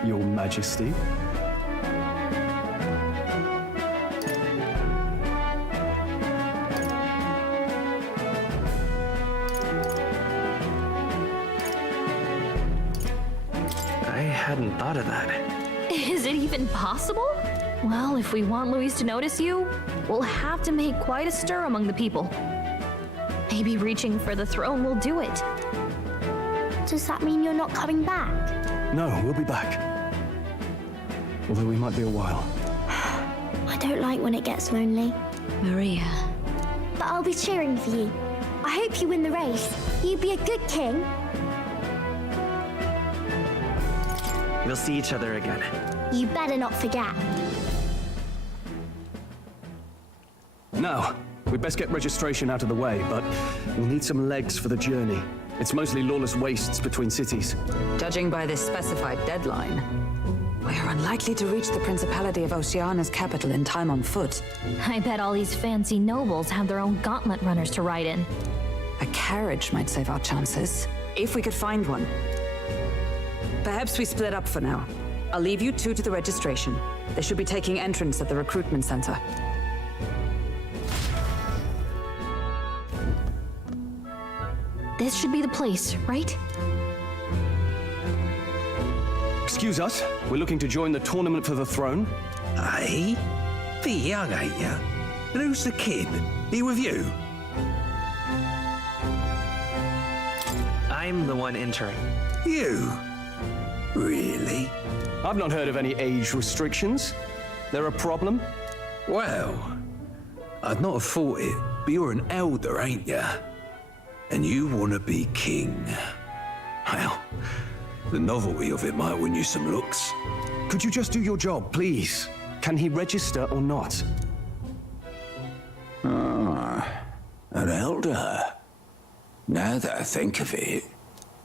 Your Majesty. I hadn't thought of that. Is it even possible? Well, if we want Luis to notice you, we'll have to make quite a stir among the people. Maybe reaching for the throne will do it. Does that mean you're not coming back? No, we'll be back. Although we might be a while. I don't like when it gets lonely. Maria. But I'll be cheering for you. I hope you win the race. You'd be a good king. We'll see each other again. You better not forget. Now, we'd best get registration out of the way, but we'll need some legs for the journey. It's mostly lawless wastes between cities. Judging by this specified deadline, we're unlikely to reach the Principality of Oceana's capital in time on foot. I bet all these fancy nobles have their own gauntlet runners to ride in. A carriage might save our chances, if we could find one. Perhaps we split up for now. I'll leave you two to the registration. They should be taking entrance at the recruitment center. This should be the place, right? Excuse us, we're looking to join the tournament for the throne. Aye? Bit young, ain't ya? And who's the kid? He with you? I'm the one entering. You? Really? I've not heard of any age restrictions. They're a problem? Well, I'd not have thought it, but you're an elder, ain't ya? And you want to be king. Well, the novelty of it might win you some looks. Could you just do your job, please? Can he register or not? Ah, an elder. Now that I think of it,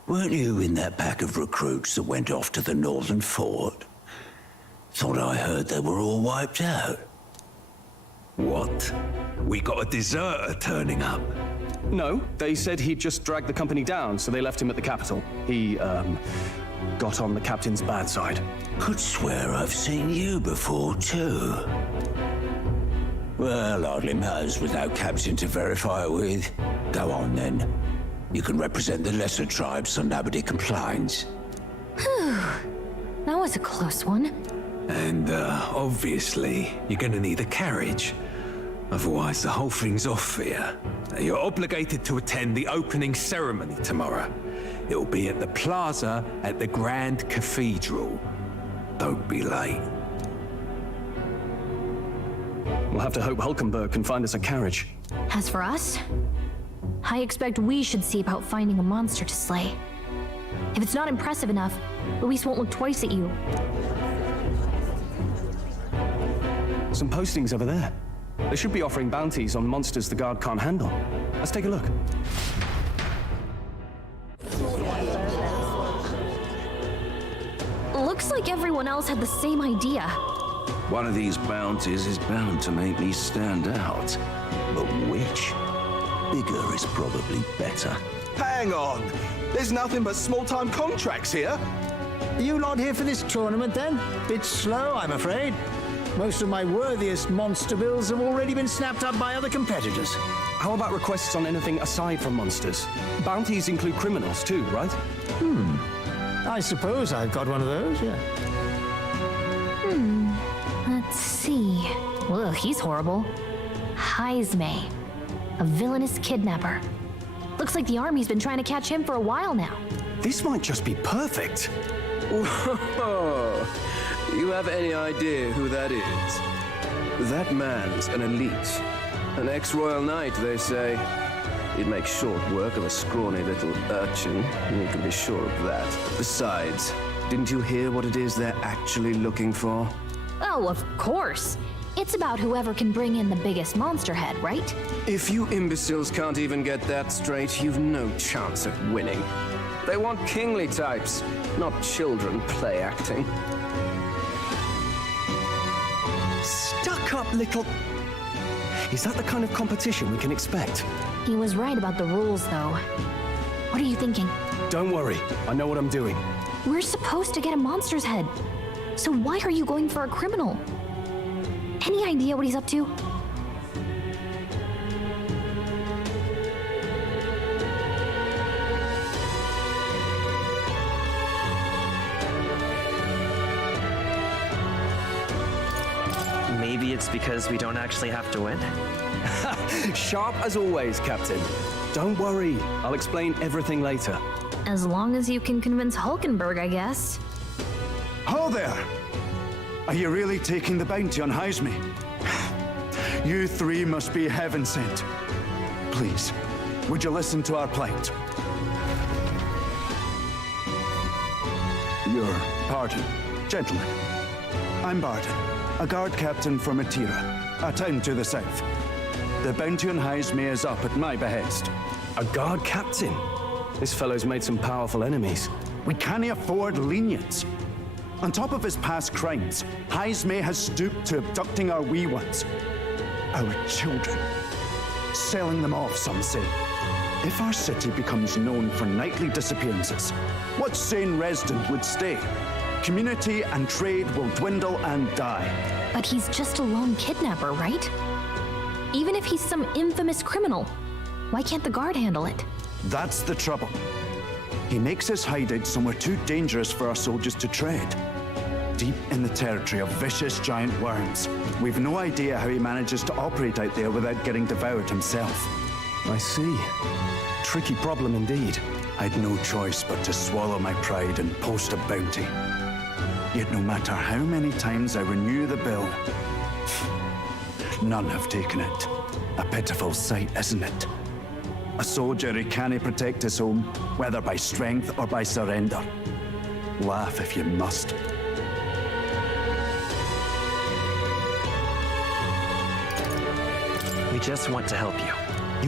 weren't you in that pack of recruits that went off to the northern fort? Thought I heard they were all wiped out. What? We got a deserter turning up. No, they said he'd just dragged the company down, so they left him at the capital. He, got on the captain's bad side. Could swear I've seen you before, too. Well, hardly matters without captain to verify it with. Go on, then. You can represent the lesser tribes so nobody complains. Whew. That was a close one. And, obviously, you're gonna need a carriage. Otherwise, the whole thing's off for you. You're obligated to attend the opening ceremony tomorrow. It'll be at the plaza at the Grand Cathedral. Don't be late. We'll have to hope Hulkenberg can find us a carriage. As for us, I expect we should see about finding a monster to slay. If it's not impressive enough, Luis won't look twice at you. Some postings over there. They should be offering bounties on monsters the guard can't handle. Let's take a look. Looks like everyone else had the same idea. One of these bounties is bound to make me stand out. But which? Bigger is probably better. Hang on! There's nothing but small-time contracts here. Are you lot here for this tournament, then? Bit slow, I'm afraid. Most of my worthiest monster bills have already been snapped up by other competitors. How about requests on anything aside from monsters? Bounties include criminals too, right? I suppose I've got one of those, yeah. Let's see. Ugh, he's horrible. Heisme, a villainous kidnapper. Looks like the army's been trying to catch him for a while now. This might just be perfect. Whoa! You have any idea who that is? That man's an elite. An ex-royal knight, they say. He'd make short work of a scrawny little urchin, and you can be sure of that. Besides, didn't you hear what it is they're actually looking for? Oh, of course. It's about whoever can bring in the biggest monster head, right? If you imbeciles can't even get that straight, you've no chance at winning. They want kingly types, not children play acting. Stuck-up little... Is that the kind of competition we can expect? He was right about the rules, though. What are you thinking? Don't worry, I know what I'm doing. We're supposed to get a monster's head. So why are you going for a criminal? Any idea what he's up to? Maybe it's because we don't actually have to win? Sharp as always, Captain. Don't worry, I'll explain everything later. As long as you can convince Hulkenberg, I guess. Ho there! Are you really taking the bounty on Heisme? You three must be heaven sent. Please, would you listen to our plight? Your pardon, gentlemen. I'm Barton, a guard captain from Atira, a town to the south. The bounty on Heisme is up at my behest. A guard captain? This fellow's made some powerful enemies. We can't afford lenience. On top of his past crimes, Heisme has stooped to abducting our wee ones. Our children. Selling them off, some say. If our city becomes known for nightly disappearances, what sane resident would stay? Community and trade will dwindle and die. But he's just a lone kidnapper, right? Even if he's some infamous criminal, why can't the guard handle it? That's the trouble. He makes his hideout somewhere too dangerous for our soldiers to tread. Deep in the territory of vicious giant worms. We've no idea how he manages to operate out there without getting devoured himself. I see. Tricky problem indeed. I'd no choice but to swallow my pride and post a bounty. Yet no matter how many times I renew the bill, none have taken it. A pitiful sight, isn't it? A soldier who can't protect his home, whether by strength or by surrender. Laugh if you must. We We just want to help you.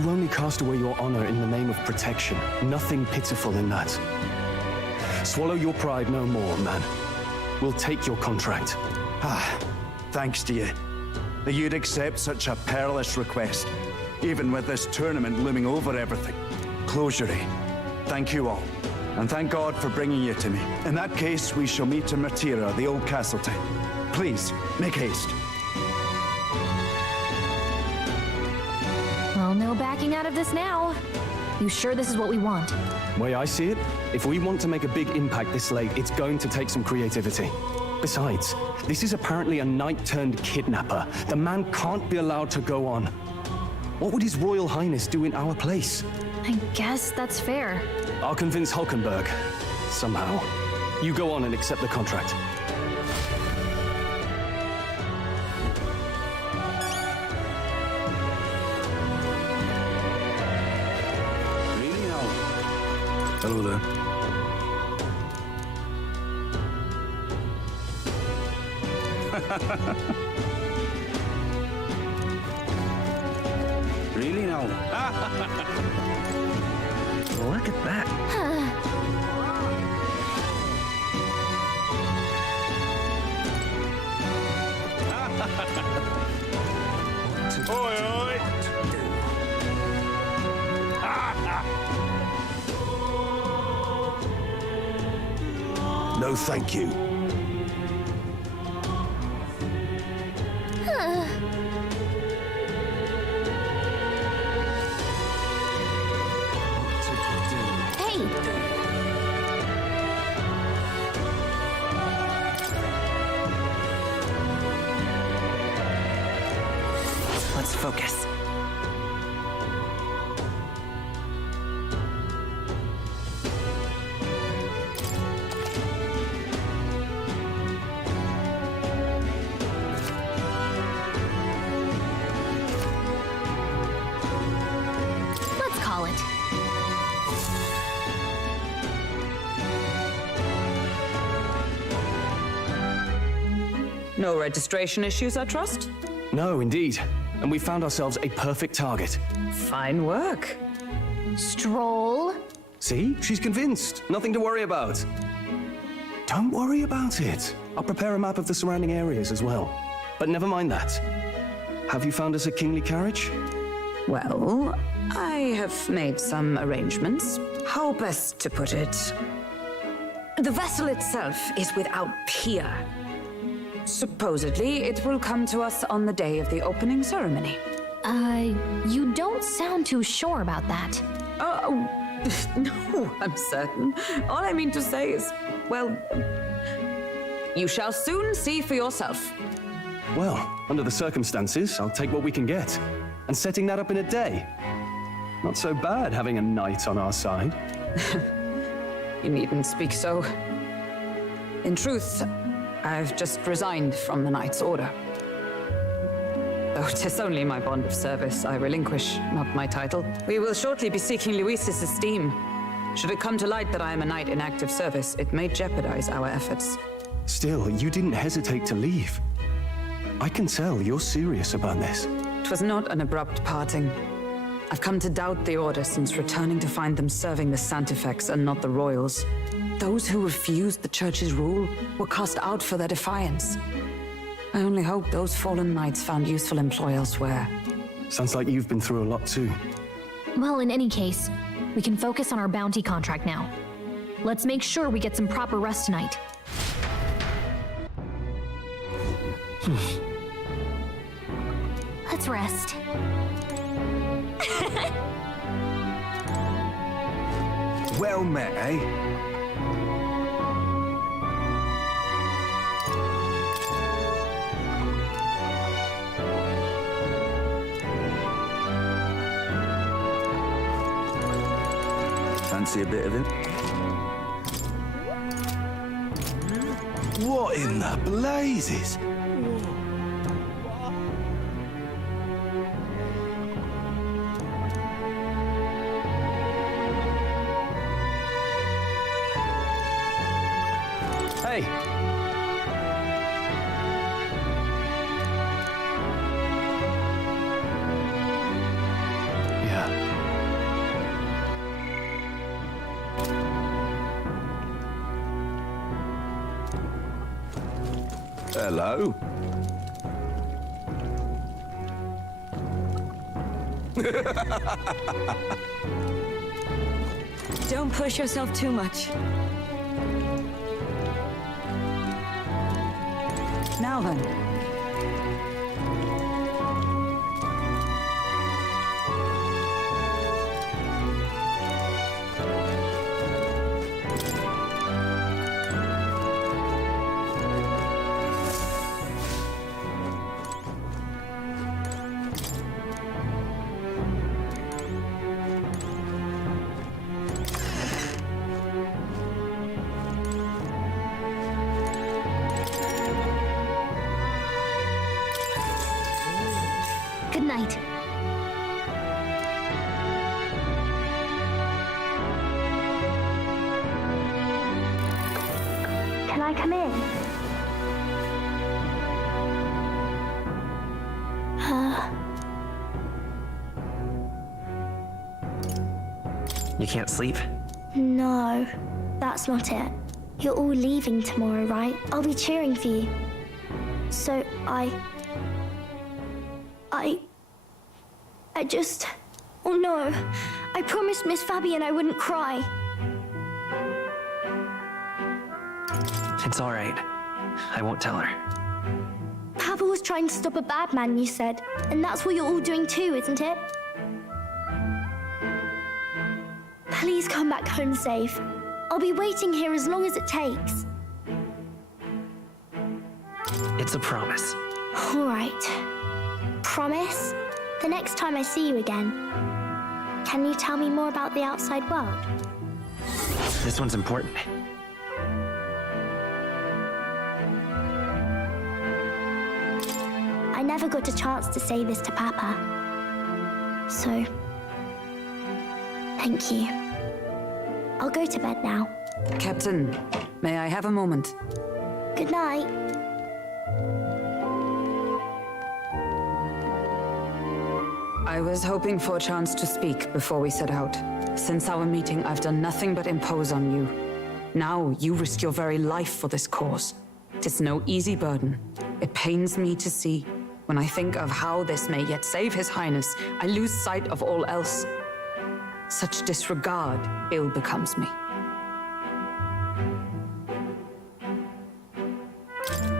You only cast away your honor in the name of protection. Nothing pitiful in that. Swallow your pride no more, man. We'll take your contract. Thanks to you. That you'd accept such a perilous request, even with this tournament looming over everything. Closure. Thank you all. And thank God for bringing you to me. In that case, we shall meet in Martira, the old castle town. Please, make haste. Well, no backing out of this now. You sure this is what we want? Way I see it, if we want to make a big impact this late, it's going to take some creativity. Besides, this is apparently a knight-turned-kidnapper. The man can't be allowed to go on. What would His Royal Highness do in our place? I guess that's fair. I'll convince Hulkenberg. Somehow. You go on and accept the contract. Really now? Hello there. Really now? Look at that. Oi, oi! No, thank you. Let's focus. Let's call it. No registration issues, I trust? No, indeed. And we found ourselves a perfect target. Fine work. Stroll. See? She's convinced. Nothing to worry about. Don't worry about it. I'll prepare a map of the surrounding areas as well. But never mind that. Have you found us a kingly carriage? Well, I have made some arrangements. How best to put it? The vessel itself is without peer. Supposedly, it will come to us on the day of the opening ceremony. You don't sound too sure about that. Oh, no, I'm certain. All I mean to say is, well, you shall soon see for yourself. Well, under the circumstances, I'll take what we can get. And setting that up in a day. Not so bad having a knight on our side. You needn't speak so. In truth, I've just resigned from the Knight's Order. Though 'tis only my bond of service I relinquish, not my title. We will shortly be seeking Luis's esteem. Should it come to light that I am a knight in active service, it may jeopardize our efforts. Still, you didn't hesitate to leave. I can tell you're serious about this. 'Twas not an abrupt parting. I've come to doubt the Order since returning to find them serving the Xantifex and not the Royals. Those who refused the Church's rule were cast out for their defiance. I only hope those fallen knights found useful employ elsewhere. Sounds like you've been through a lot too. Well, in any case, we can focus on our bounty contract now. Let's make sure we get some proper rest tonight. Let's rest. Well met, eh? Fancy a bit of it? What in the blazes? Hey! Hello. Don't push yourself too much. Now then. Good night. Can I come in? You can't sleep? No, that's not it. You're all leaving tomorrow, right? I'll be cheering for you. So I just... Oh no. I promised Miss Fabian I wouldn't cry. It's all right. I won't tell her. Papa was trying to stop a bad man, you said. And that's what you're all doing too, isn't it? Please come back home safe. I'll be waiting here as long as it takes. It's a promise. All right. Promise? The next time I see you again, can you tell me more about the outside world? This one's important. I never got a chance to say this to Papa. So, thank you. I'll go to bed now. Captain, may I have a moment? Good night. I was hoping for a chance to speak before we set out. Since our meeting, I've done nothing but impose on you. Now you risk your very life for this cause. 'Tis no easy burden. It pains me to see. When I think of how this may yet save His Highness, I lose sight of all else. Such disregard ill becomes me.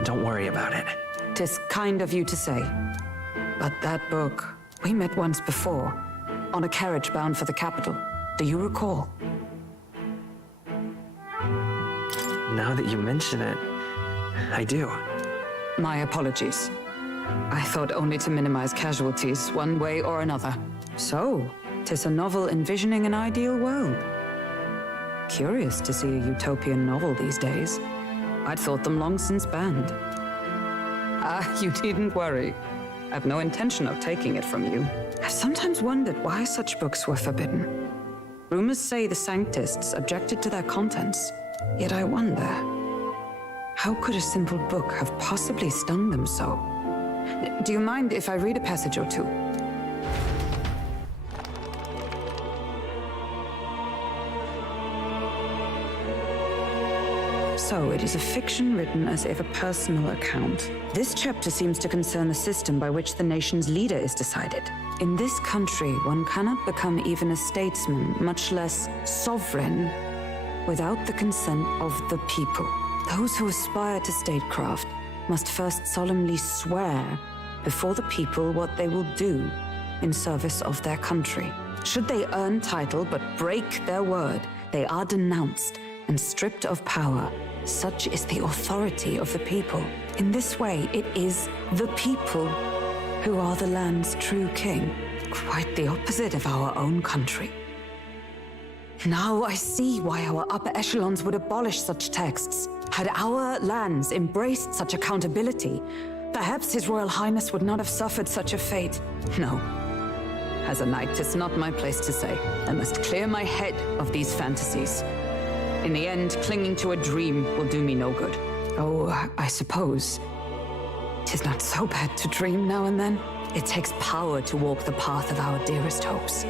Don't worry about it. 'Tis kind of you to say. But that book, we met once before, on a carriage bound for the capital. Do you recall? Now that you mention it, I do. My apologies. I thought only to minimize casualties, one way or another. So, 'tis a novel envisioning an ideal world. Curious to see a utopian novel these days. I'd thought them long since banned. You needn't worry. I've no intention of taking it from you. I've sometimes wondered why such books were forbidden. Rumors say the Sanctists objected to their contents. Yet I wonder, how could a simple book have possibly stung them so? Do you mind if I read a passage or two? So it is a fiction written as if a personal account. This chapter seems to concern the system by which the nation's leader is decided. In this country, one cannot become even a statesman, much less sovereign, without the consent of the people. Those who aspire to statecraft must first solemnly swear before the people what they will do in service of their country. Should they earn title but break their word, they are denounced and stripped of power. Such is the authority of the people. In this way, it is the people who are the land's true king. Quite the opposite of our own country. Now I see why our upper echelons would abolish such texts. Had our lands embraced such accountability, perhaps His Royal Highness would not have suffered such a fate. No. As a knight, 'tis not my place to say. I must clear my head of these fantasies. In the end, clinging to a dream will do me no good. Oh, I suppose 'tis not so bad to dream now and then. It takes power to walk the path of our dearest hopes.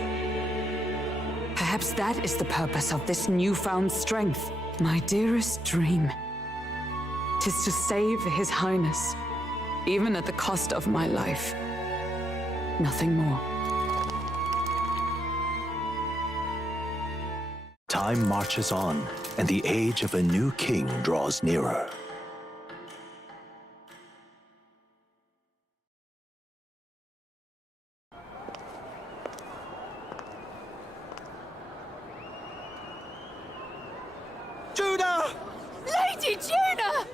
Perhaps that is the purpose of this newfound strength. My dearest dream. 'Tis to save His Highness, even at the cost of my life. Nothing more. Time marches on, and the age of a new king draws nearer. Judah! Lady Judah!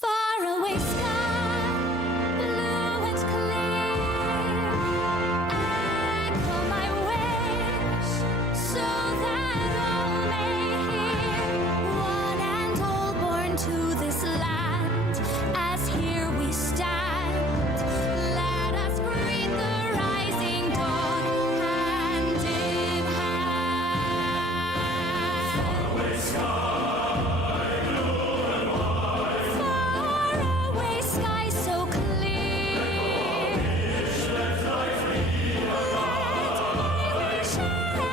Far away sky, blue and clear. Echo my wish, so that all may hear. One and all born to this land, as here we stand. Let us greet the rising dawn, hand in hand. Far away sky. Sky so clear. Let my wish echo.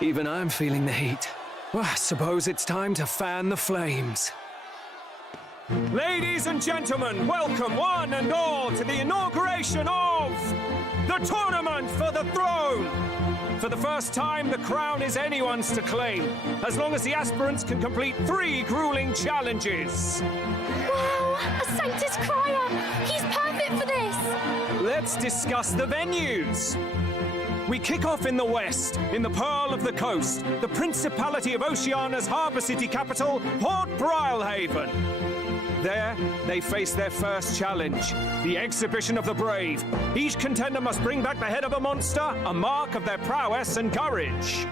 Even I'm feeling the heat. Well, I suppose it's time to fan the flames. Ladies and gentlemen, welcome one and all to the inauguration of the Tournament for the Throne! For the first time, the crown is anyone's to claim, as long as the aspirants can complete 3 grueling challenges. Wow, a Sanctus Crier! He's perfect for this! Let's discuss the venues. We kick off in the west, in the Pearl of the Coast, the Principality of Oceania's harbour city capital, Port Brilehaven. There, they face their first challenge, the Exhibition of the Brave. Each contender must bring back the head of a monster, a mark of their prowess and courage.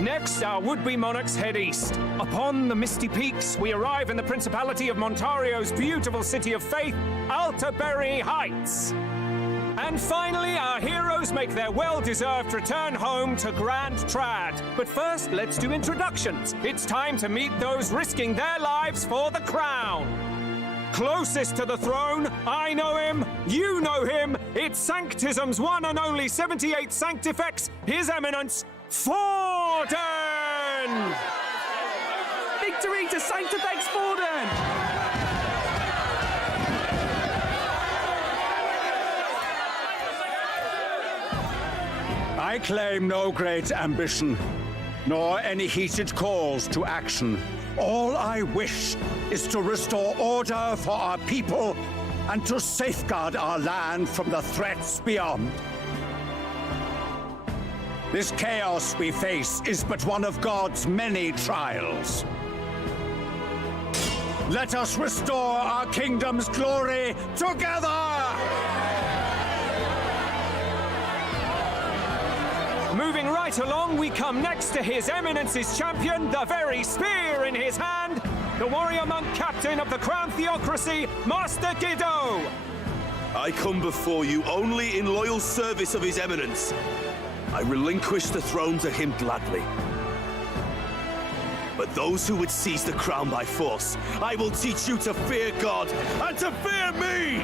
Next, our would-be monarchs head east. Upon the misty peaks, we arrive in the Principality of Montario's beautiful city of faith, Altaberry Heights. And finally, our heroes make their well-deserved return home to Grand Trad. But first, let's do introductions. It's time to meet those risking their lives for the crown. Closest to the throne, I know him, you know him. It's Sanctism's one and only 78th Sanctifex, His Eminence, Forden! Victory to Sanctifex Forden! I claim no great ambition, nor any heated calls to action. All I wish is to restore order for our people and to safeguard our land from the threats beyond. This chaos we face is but one of God's many trials. Let us restore our kingdom's glory together! Moving right along, we come next to His Eminence's champion, the very spear in his hand, the warrior monk captain of the Crown Theocracy, Master Giddo. I come before you only in loyal service of His Eminence. I relinquish the throne to him gladly. But those who would seize the crown by force, I will teach you to fear God and to fear me!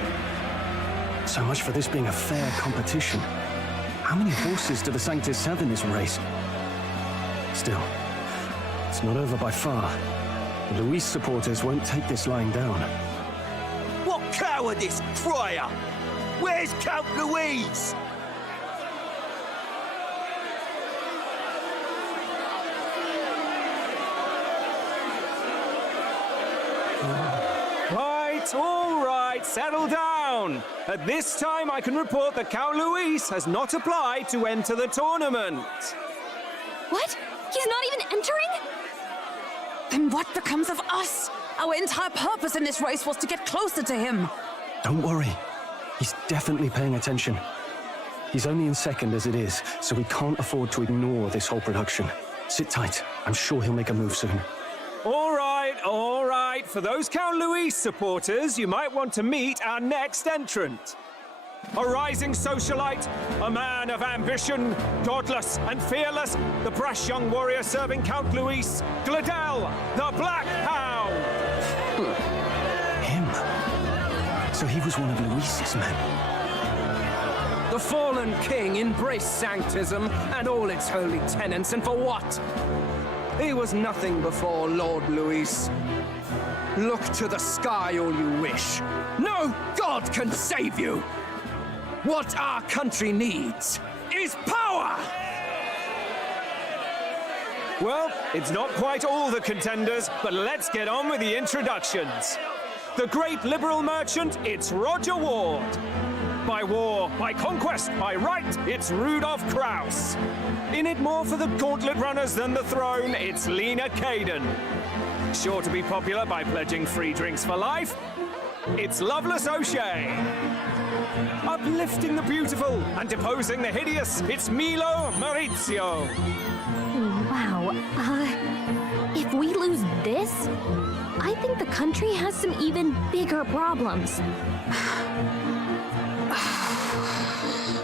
So much for this being a fair competition. How many horses do the Sanctists have in this race? Still, it's not over by far. The Luis supporters won't take this lying down. What cow cowardice, crier! Where's Count Louise? All right, settle down. At this time, I can report that Count Luis has not applied to enter the tournament. What? He's not even entering? Then what becomes of us? Our entire purpose in this race was to get closer to him. Don't worry. He's definitely paying attention. He's only in second as it is, so we can't afford to ignore this whole production. Sit tight. I'm sure he'll make a move soon. All right, all right. For those Count Luis supporters, you might want to meet our next entrant. A rising socialite, a man of ambition, godless and fearless, the brash young warrior serving Count Luis, Gladel, the Black Hound. Him? So he was one of Luis's men. The fallen king embraced sanctism and all its holy tenets, and for what? He was nothing before Lord Luis. Look to the sky all you wish. No god can save you! What our country needs is power! Well, it's not quite all the contenders, but let's get on with the introductions. The great liberal merchant, it's Roger Ward. By war, by conquest, by right, it's Rudolph Krauss. In it more for the gauntlet runners than the throne, it's Lena Caden. Sure to be popular by pledging free drinks for life, it's Loveless O'Shea. Uplifting the beautiful and deposing the hideous, it's Milo Maurizio. Wow, if we lose this, I think the country has some even bigger problems.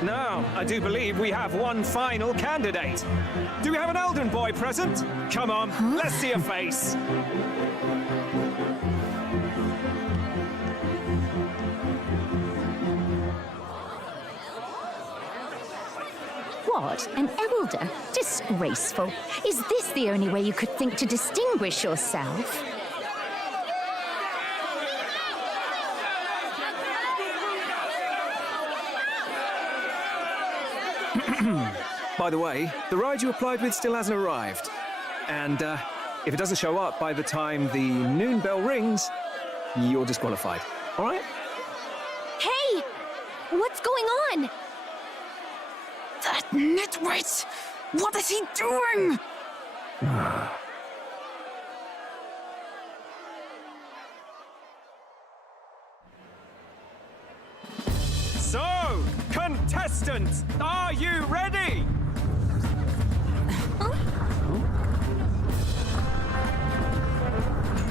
Now, I do believe we have one final candidate. Do we have an Elden boy present? Come on, let's see a face. What? An elder? Disgraceful. Is this the only way you could think to distinguish yourself? By the way, the ride you applied with still hasn't arrived. And if it doesn't show up by the time the noon bell rings, you're disqualified. All right? Hey! What's going on? That nitwit! What is he doing? So, contestants, are you ready?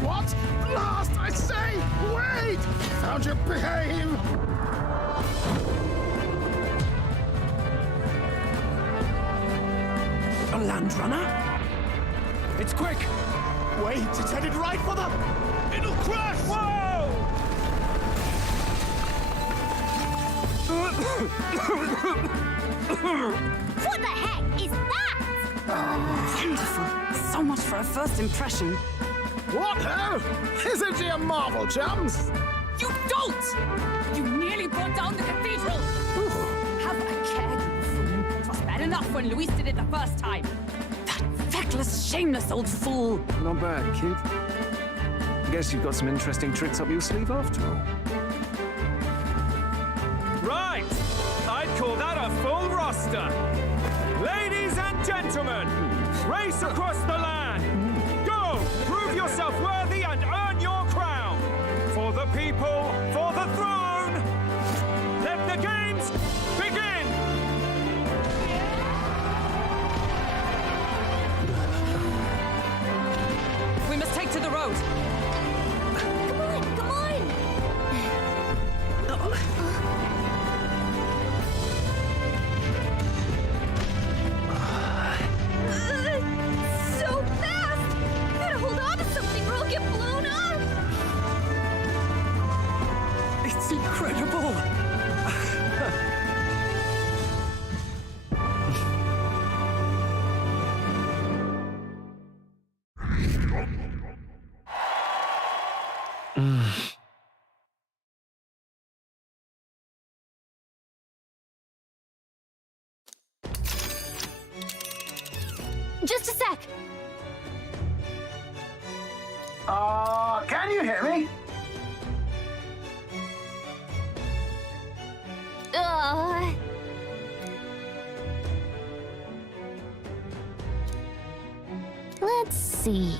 What? Blast, I say! Wait! Found you behave! A land runner? It's quick! Wait, it's headed right for the... It'll crash! Whoa! What the heck is that? Wonderful. So much for a first impression. What, huh? Isn't she a marvel, chums? You don't! You nearly brought down the cathedral! Have a care, you fool. It was bad enough when Luis did it the first time. That feckless, shameless old fool. Not bad, kid. Guess you've got some interesting tricks up your sleeve after all. Right! I'd call that a full roster. Ladies and gentlemen, race across the land. Go! Prove yourself worthy and earn your crown. For the people, for the throne. Let the games begin! We must take to the road. Come on, come on! So fast! Gotta hold on to something or I'll get blown up! It's incredible! Just a sec. Can you hear me? Let's see.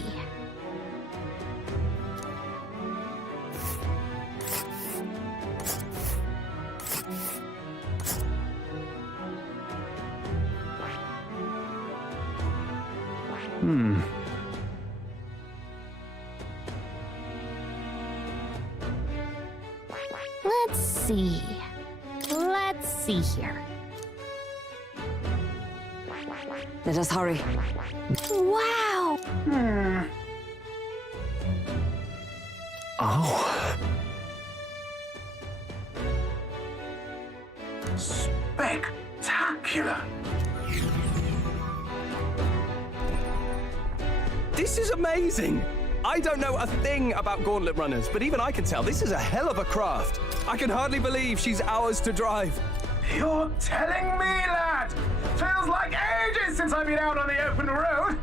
Let's see here. Let us hurry. Wow! Oh. Spectacular. This is amazing! I don't know a thing about gauntlet runners, but even I can tell this is a hell of a craft. I can hardly believe she's ours to drive. You're telling me, lad? Feels like ages since I've been out on the open road.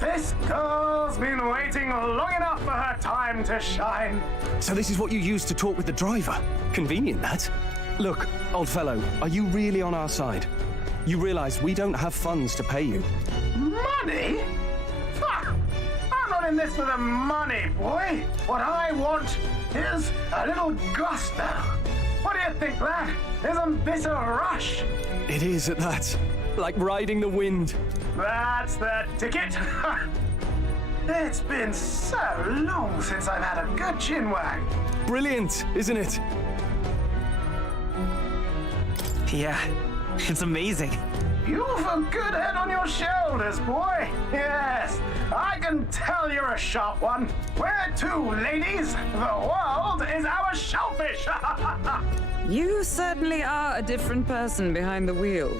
This girl's been waiting long enough for her time to shine. So this is what you use to talk with the driver? Convenient, that. Look, old fellow, are you really on our side? You realize we don't have funds to pay you. Money? Fuck! I'm not in this for the money, boy. What I want is a little gusto. What do you think, lad? Isn't this a rush? It is at that. Like riding the wind. That's the ticket. It's been so long since I've had a good chinwag. Brilliant, isn't it? Yeah, it's amazing. You've a good head on your shoulders, boy. Yes, I can tell you're a sharp one. Where to, ladies? The world is our shellfish. You certainly are a different person behind the wheel.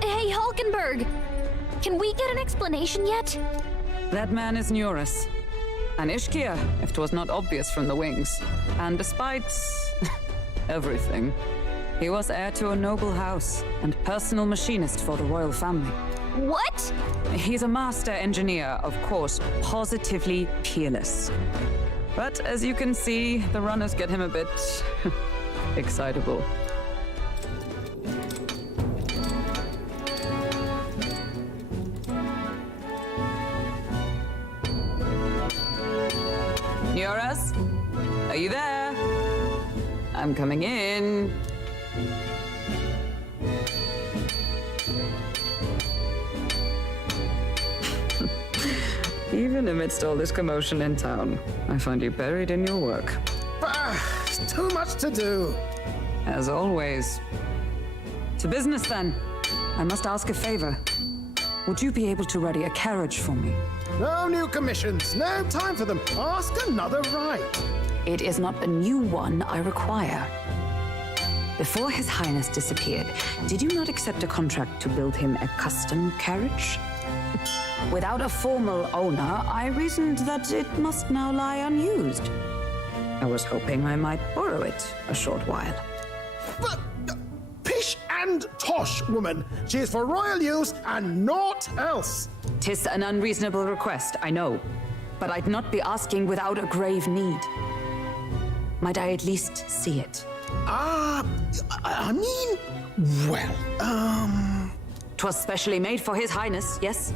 Hey, Hulkenberg! Can we get an explanation yet? That man is Neurus. An Ishkia, if 'twas not obvious from the wings. And despite everything, he was heir to a noble house and personal machinist for the royal family. What? He's a master engineer, of course, positively peerless. But as you can see, the runners get him a bit excitable. Neurus? Are you there? I'm coming in. Even amidst all this commotion in town, I find you buried in your work. It's too much to do. As always. To business, then. I must ask a favor. Would you be able to ready a carriage for me? No new commissions. No time for them. Ask another right. It is not a new one I require. Before His Highness disappeared, did you not accept a contract to build him a custom carriage? Without a formal owner, I reasoned that it must now lie unused. I was hoping I might borrow it a short while. But pish and tosh, woman. She is for royal use and naught else. 'Tis an unreasonable request, I know, but I'd not be asking without a grave need. Might I at least see it? I mean, well, 'Twas specially made for His Highness, yes?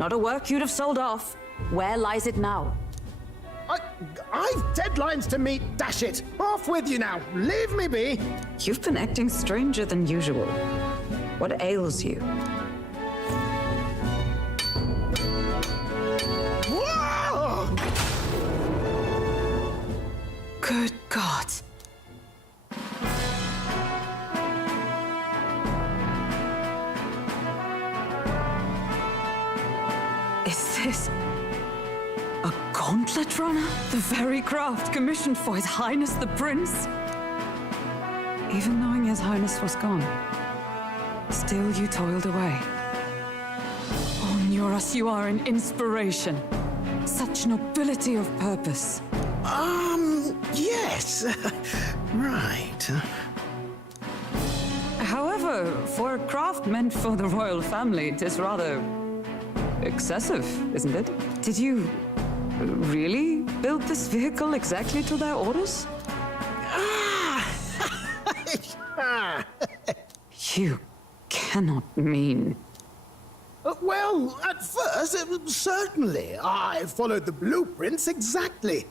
Not a work you'd have sold off. Where lies it now? I've deadlines to meet, dash it. Off with you now. Leave me be. You've been acting stranger than usual. What ails you? Whoa! Good God. Is this a gauntlet runner? The very craft commissioned for His Highness the Prince? Even knowing His Highness was gone, still you toiled away. Oh, Neurus, you are an inspiration. Such nobility of purpose. Yes. Right. However, for a craft meant for the royal family, 'tis rather excessive, isn't it? Did you really build this vehicle exactly to their orders? You cannot mean... Well, at first, certainly. I followed the blueprints exactly.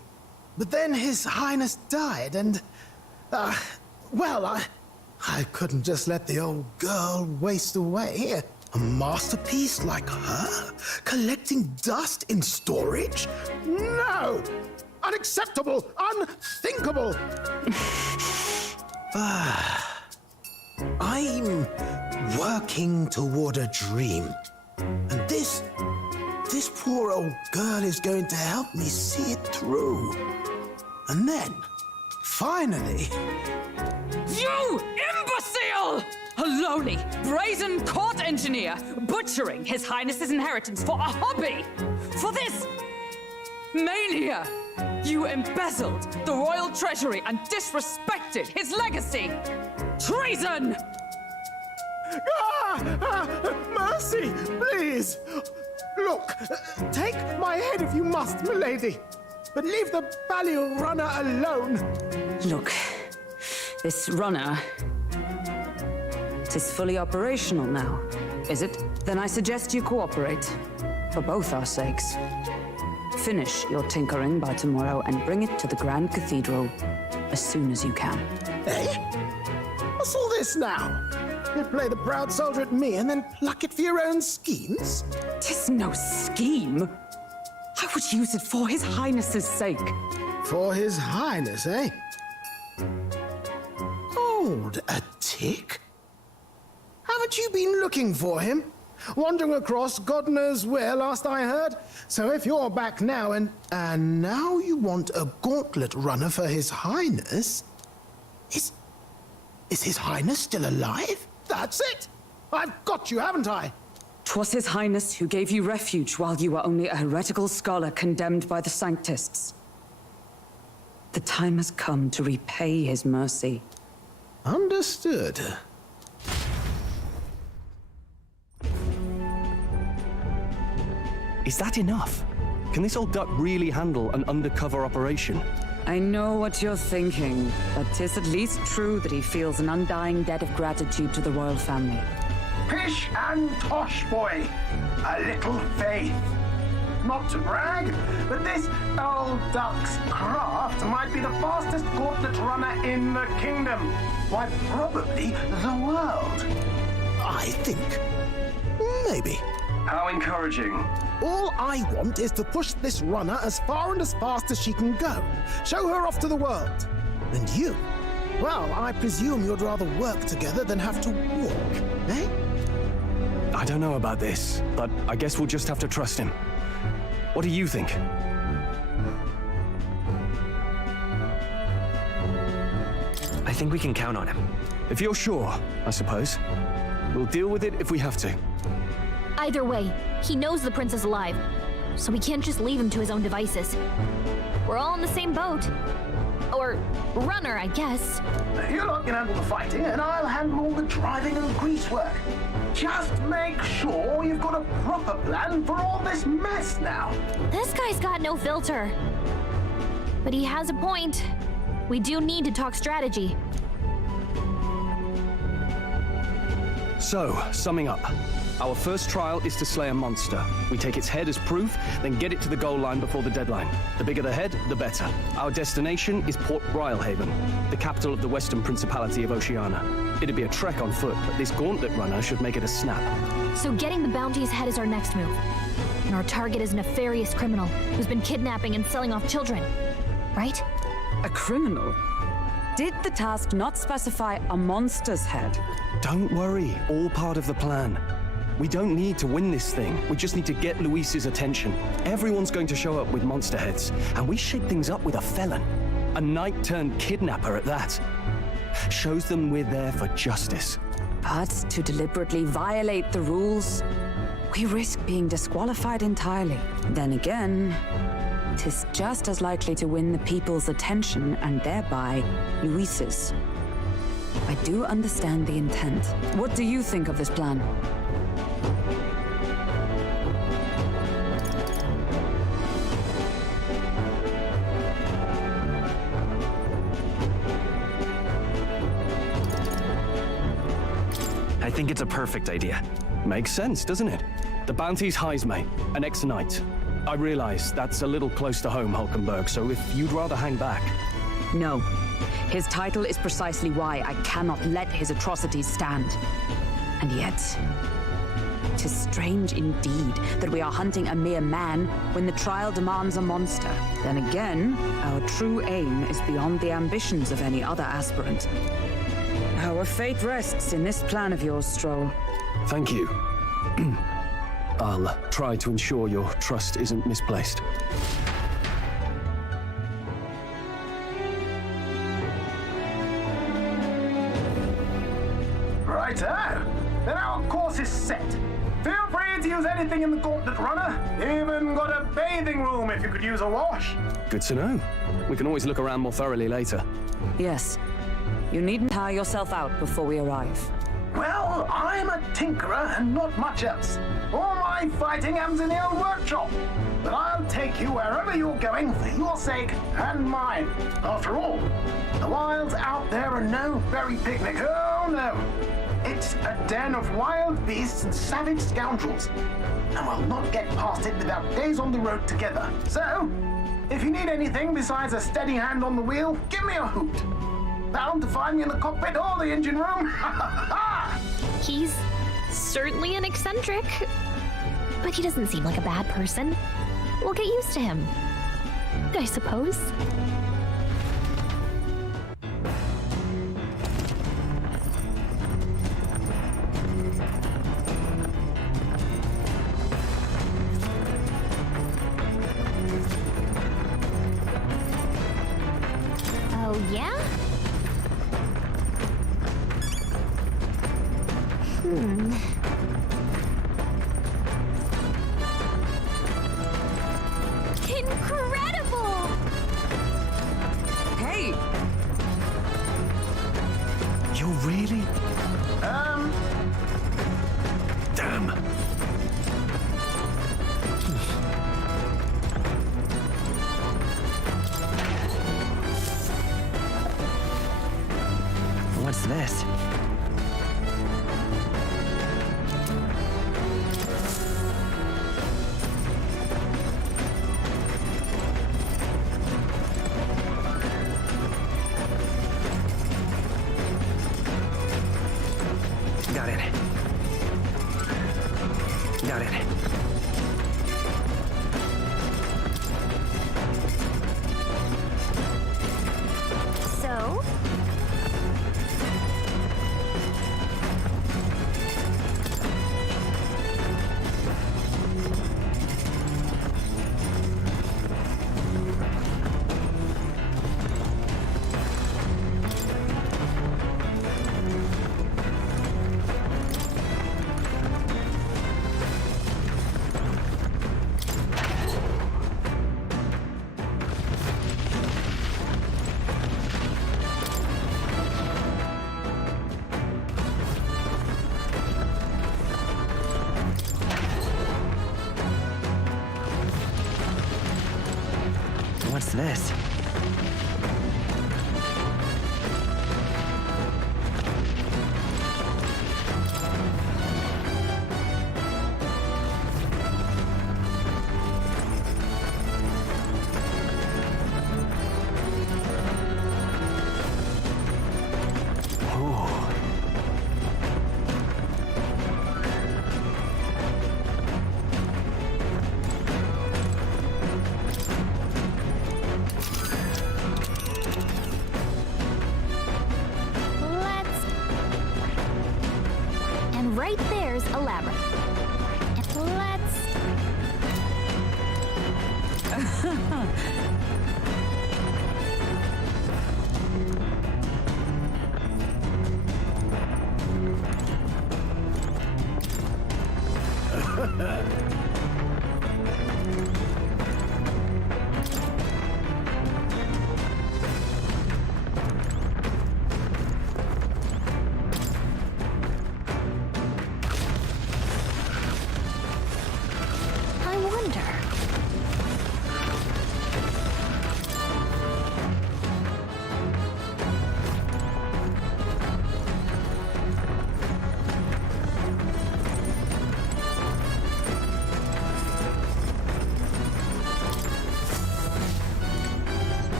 But then His Highness died, and... well, I couldn't just let the old girl waste away. A masterpiece like her? Collecting dust in storage? No! Unacceptable! Unthinkable! I'm working toward a dream. And this poor old girl is going to help me see it through. And then, finally... You imbecile! A lowly, brazen court engineer butchering His Highness's inheritance for a hobby! For this mania! You embezzled the royal treasury and disrespected his legacy! Treason! Mercy, please! Look, take my head if you must, milady, but leave the value runner alone. Look, this runner... it is fully operational now, is it? Then I suggest you cooperate, for both our sakes. Finish your tinkering by tomorrow and bring it to the Grand Cathedral as soon as you can. Eh? What's all this now? You play the proud soldier at me and then pluck it for your own schemes? 'Tis no scheme. I would use it for His Highness's sake. For His Highness, eh? Hold a tick. Haven't you been looking for him? Wandering across God knows where, last I heard. So if you're back now and now you want a gauntlet runner for His Highness, is His Highness still alive? That's it! I've got you, haven't I? 'Twas His Highness who gave you refuge while you were only a heretical scholar condemned by the Sanctists. The time has come to repay his mercy. Understood. Is that enough? Can this old duck really handle an undercover operation? I know what you're thinking, but 'tis at least true that he feels an undying debt of gratitude to the royal family. Pish and tosh, boy. A little faith. Not to brag, but this old duck's craft might be the fastest gauntlet runner in the kingdom. Why, probably the world. I think. Maybe. How encouraging. All I want is to push this runner as far and as fast as she can go. Show her off to the world. And you? Well, I presume you'd rather work together than have to walk, eh? I don't know about this, but I guess we'll just have to trust him. What do you think? I think we can count on him. If you're sure, I suppose. We'll deal with it if we have to. Either way, he knows the prince is alive, so we can't just leave him to his own devices. We're all in the same boat. Or runner, I guess. You lot can handle the fighting, and I'll handle all the driving and grease work. Just make sure you've got a proper plan for all this mess now. This guy's got no filter. But he has a point. We do need to talk strategy. So, summing up. Our first trial is to slay a monster. We take its head as proof, then get it to the goal line before the deadline. The bigger the head, the better. Our destination is Port Rhylehaven, the capital of the Western Principality of Oceania. It'd be a trek on foot, but this gauntlet runner should make it a snap. So getting the bounty's head is our next move. And our target is a nefarious criminal who's been kidnapping and selling off children. Right? A criminal? Did the task not specify a monster's head? Don't worry, all part of the plan. We don't need to win this thing. We just need to get Luis's attention. Everyone's going to show up with monster heads, and we shake things up with a felon. A knight-turned-kidnapper at that. Shows them we're there for justice. But to deliberately violate the rules, we risk being disqualified entirely. Then again, 'tis just as likely to win the people's attention and thereby Luis's. I do understand the intent. What do you think of this plan? I think it's a perfect idea. Makes sense, doesn't it? The bounty's Heisme, an ex-knight. I realize that's a little close to home, Hulkenberg, so if you'd rather hang back... No. His title is precisely why I cannot let his atrocities stand. And yet... 'tis strange indeed that we are hunting a mere man when the trial demands a monster. Then again, our true aim is beyond the ambitions of any other aspirant. Our fate rests in this plan of yours, Stroll. Thank you. I'll try to ensure your trust isn't misplaced. Righto. Then our course is set. Feel free to use anything in the Gauntlet Runner. Even got a bathing room if you could use a wash. Good to know. We can always look around more thoroughly later. Yes. You needn't tire yourself out before we arrive. Well, I'm a tinkerer and not much else. All my fighting happens in the old workshop. But I'll take you wherever you're going for your sake and mine. After all, the wilds out there are no berry picnic. Oh, no. It's a den of wild beasts and savage scoundrels. And we'll not get past it without days on the road together. So, if you need anything besides a steady hand on the wheel, give me a hoot. Bound to find me in the cockpit or the engine room. He's certainly an eccentric, but he doesn't seem like a bad person. We'll get used to him, I suppose. Oh, yeah? Incredible! Hey! You really? Damn. What's this? Got it. Got it. So? What's this? Right there's a labyrinth. Let's...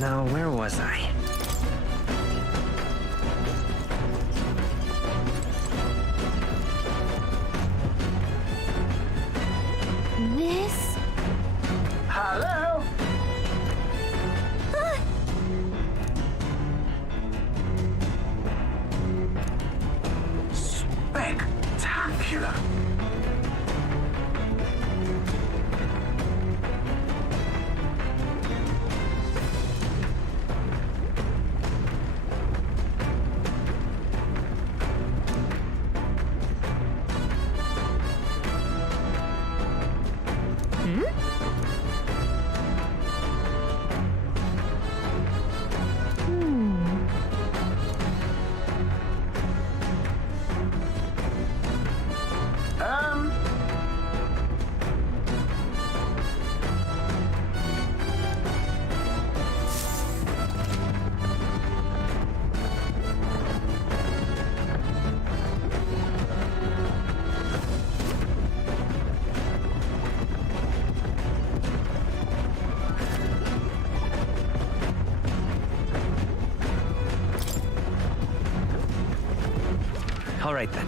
Now, where was I? This? Hello? Spectacular. All right, then.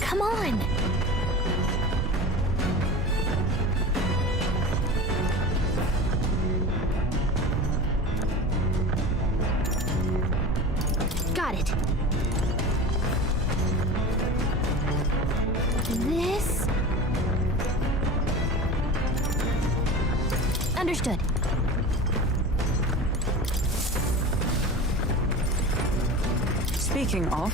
Come on. Got it. This? Understood. Speaking of,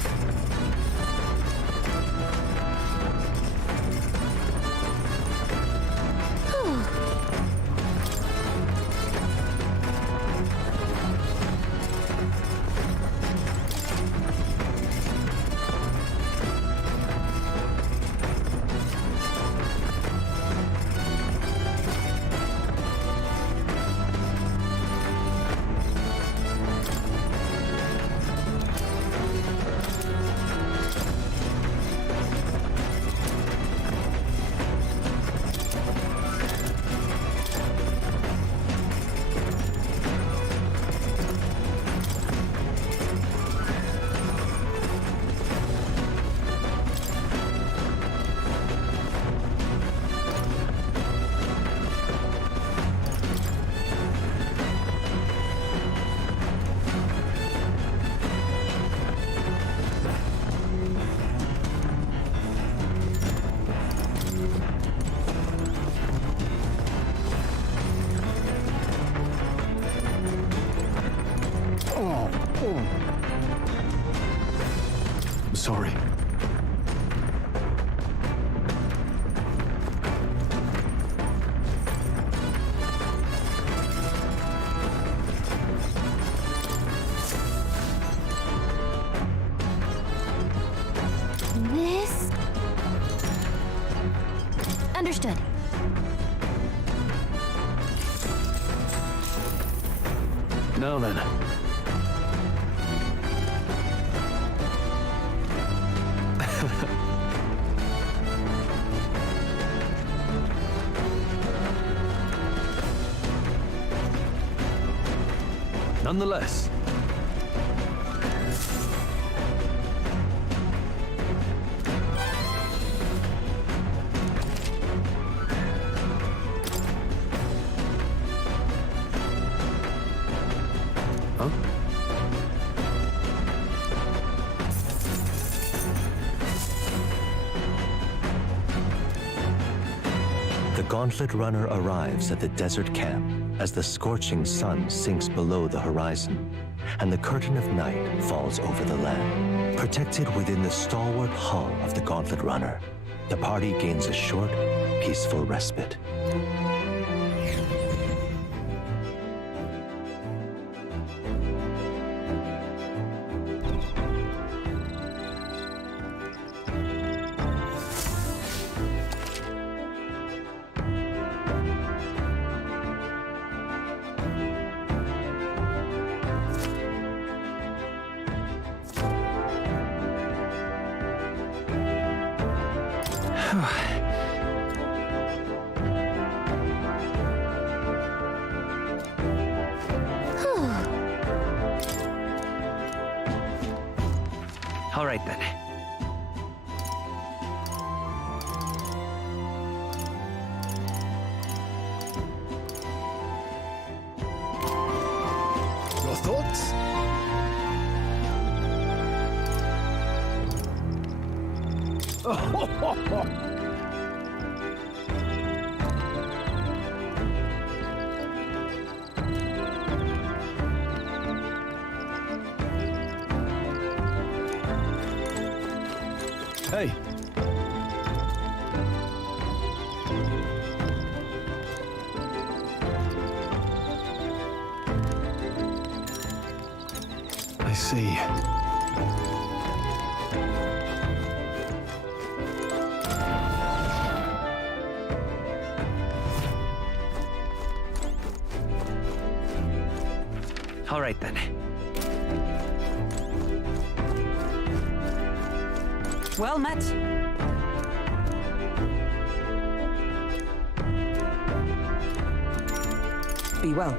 Sorry. This? Understood. Now then. Nonetheless. Huh? The Gauntlet Runner arrives at the desert camp as the scorching sun sinks below the horizon, and the curtain of night falls over the land. Protected within the stalwart hull of the Gauntlet Runner, the party gains a short, peaceful respite. All right then. Your thoughts? Hey. I see. All right then. Well met. Be well.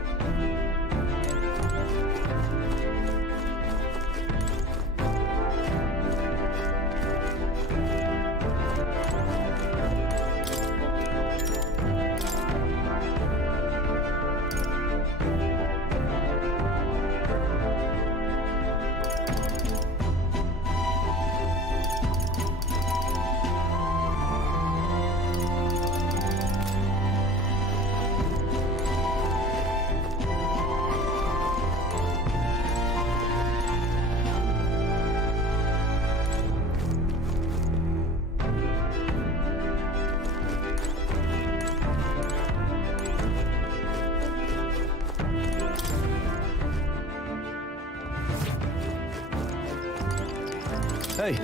Hey.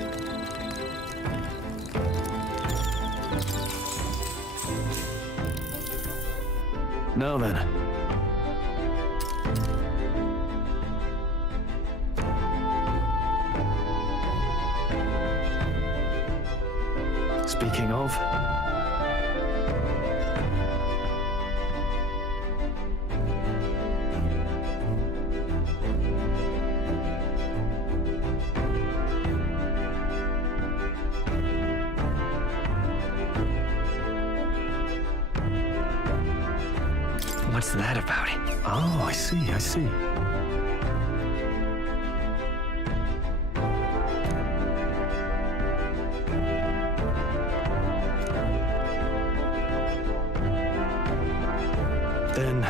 Now then. Speaking of, what's that about? Oh, I see, I see. Then...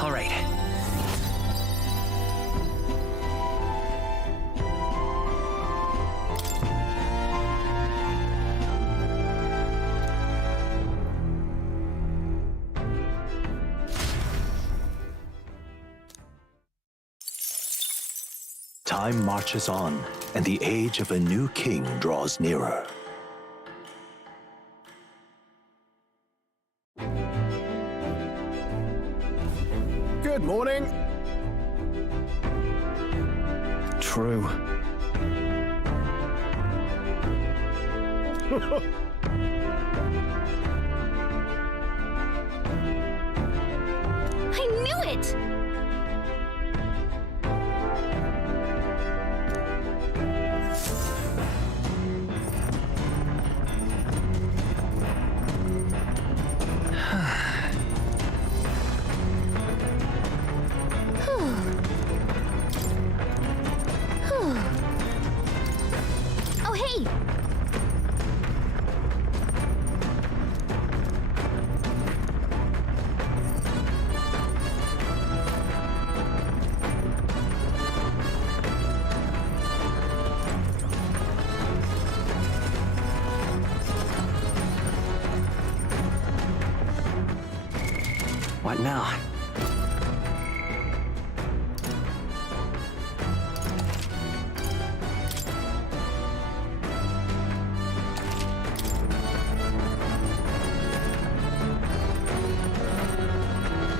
All right. Time marches on, and the age of a new king draws nearer. Good morning. True. I knew it! Oh, hey! What now?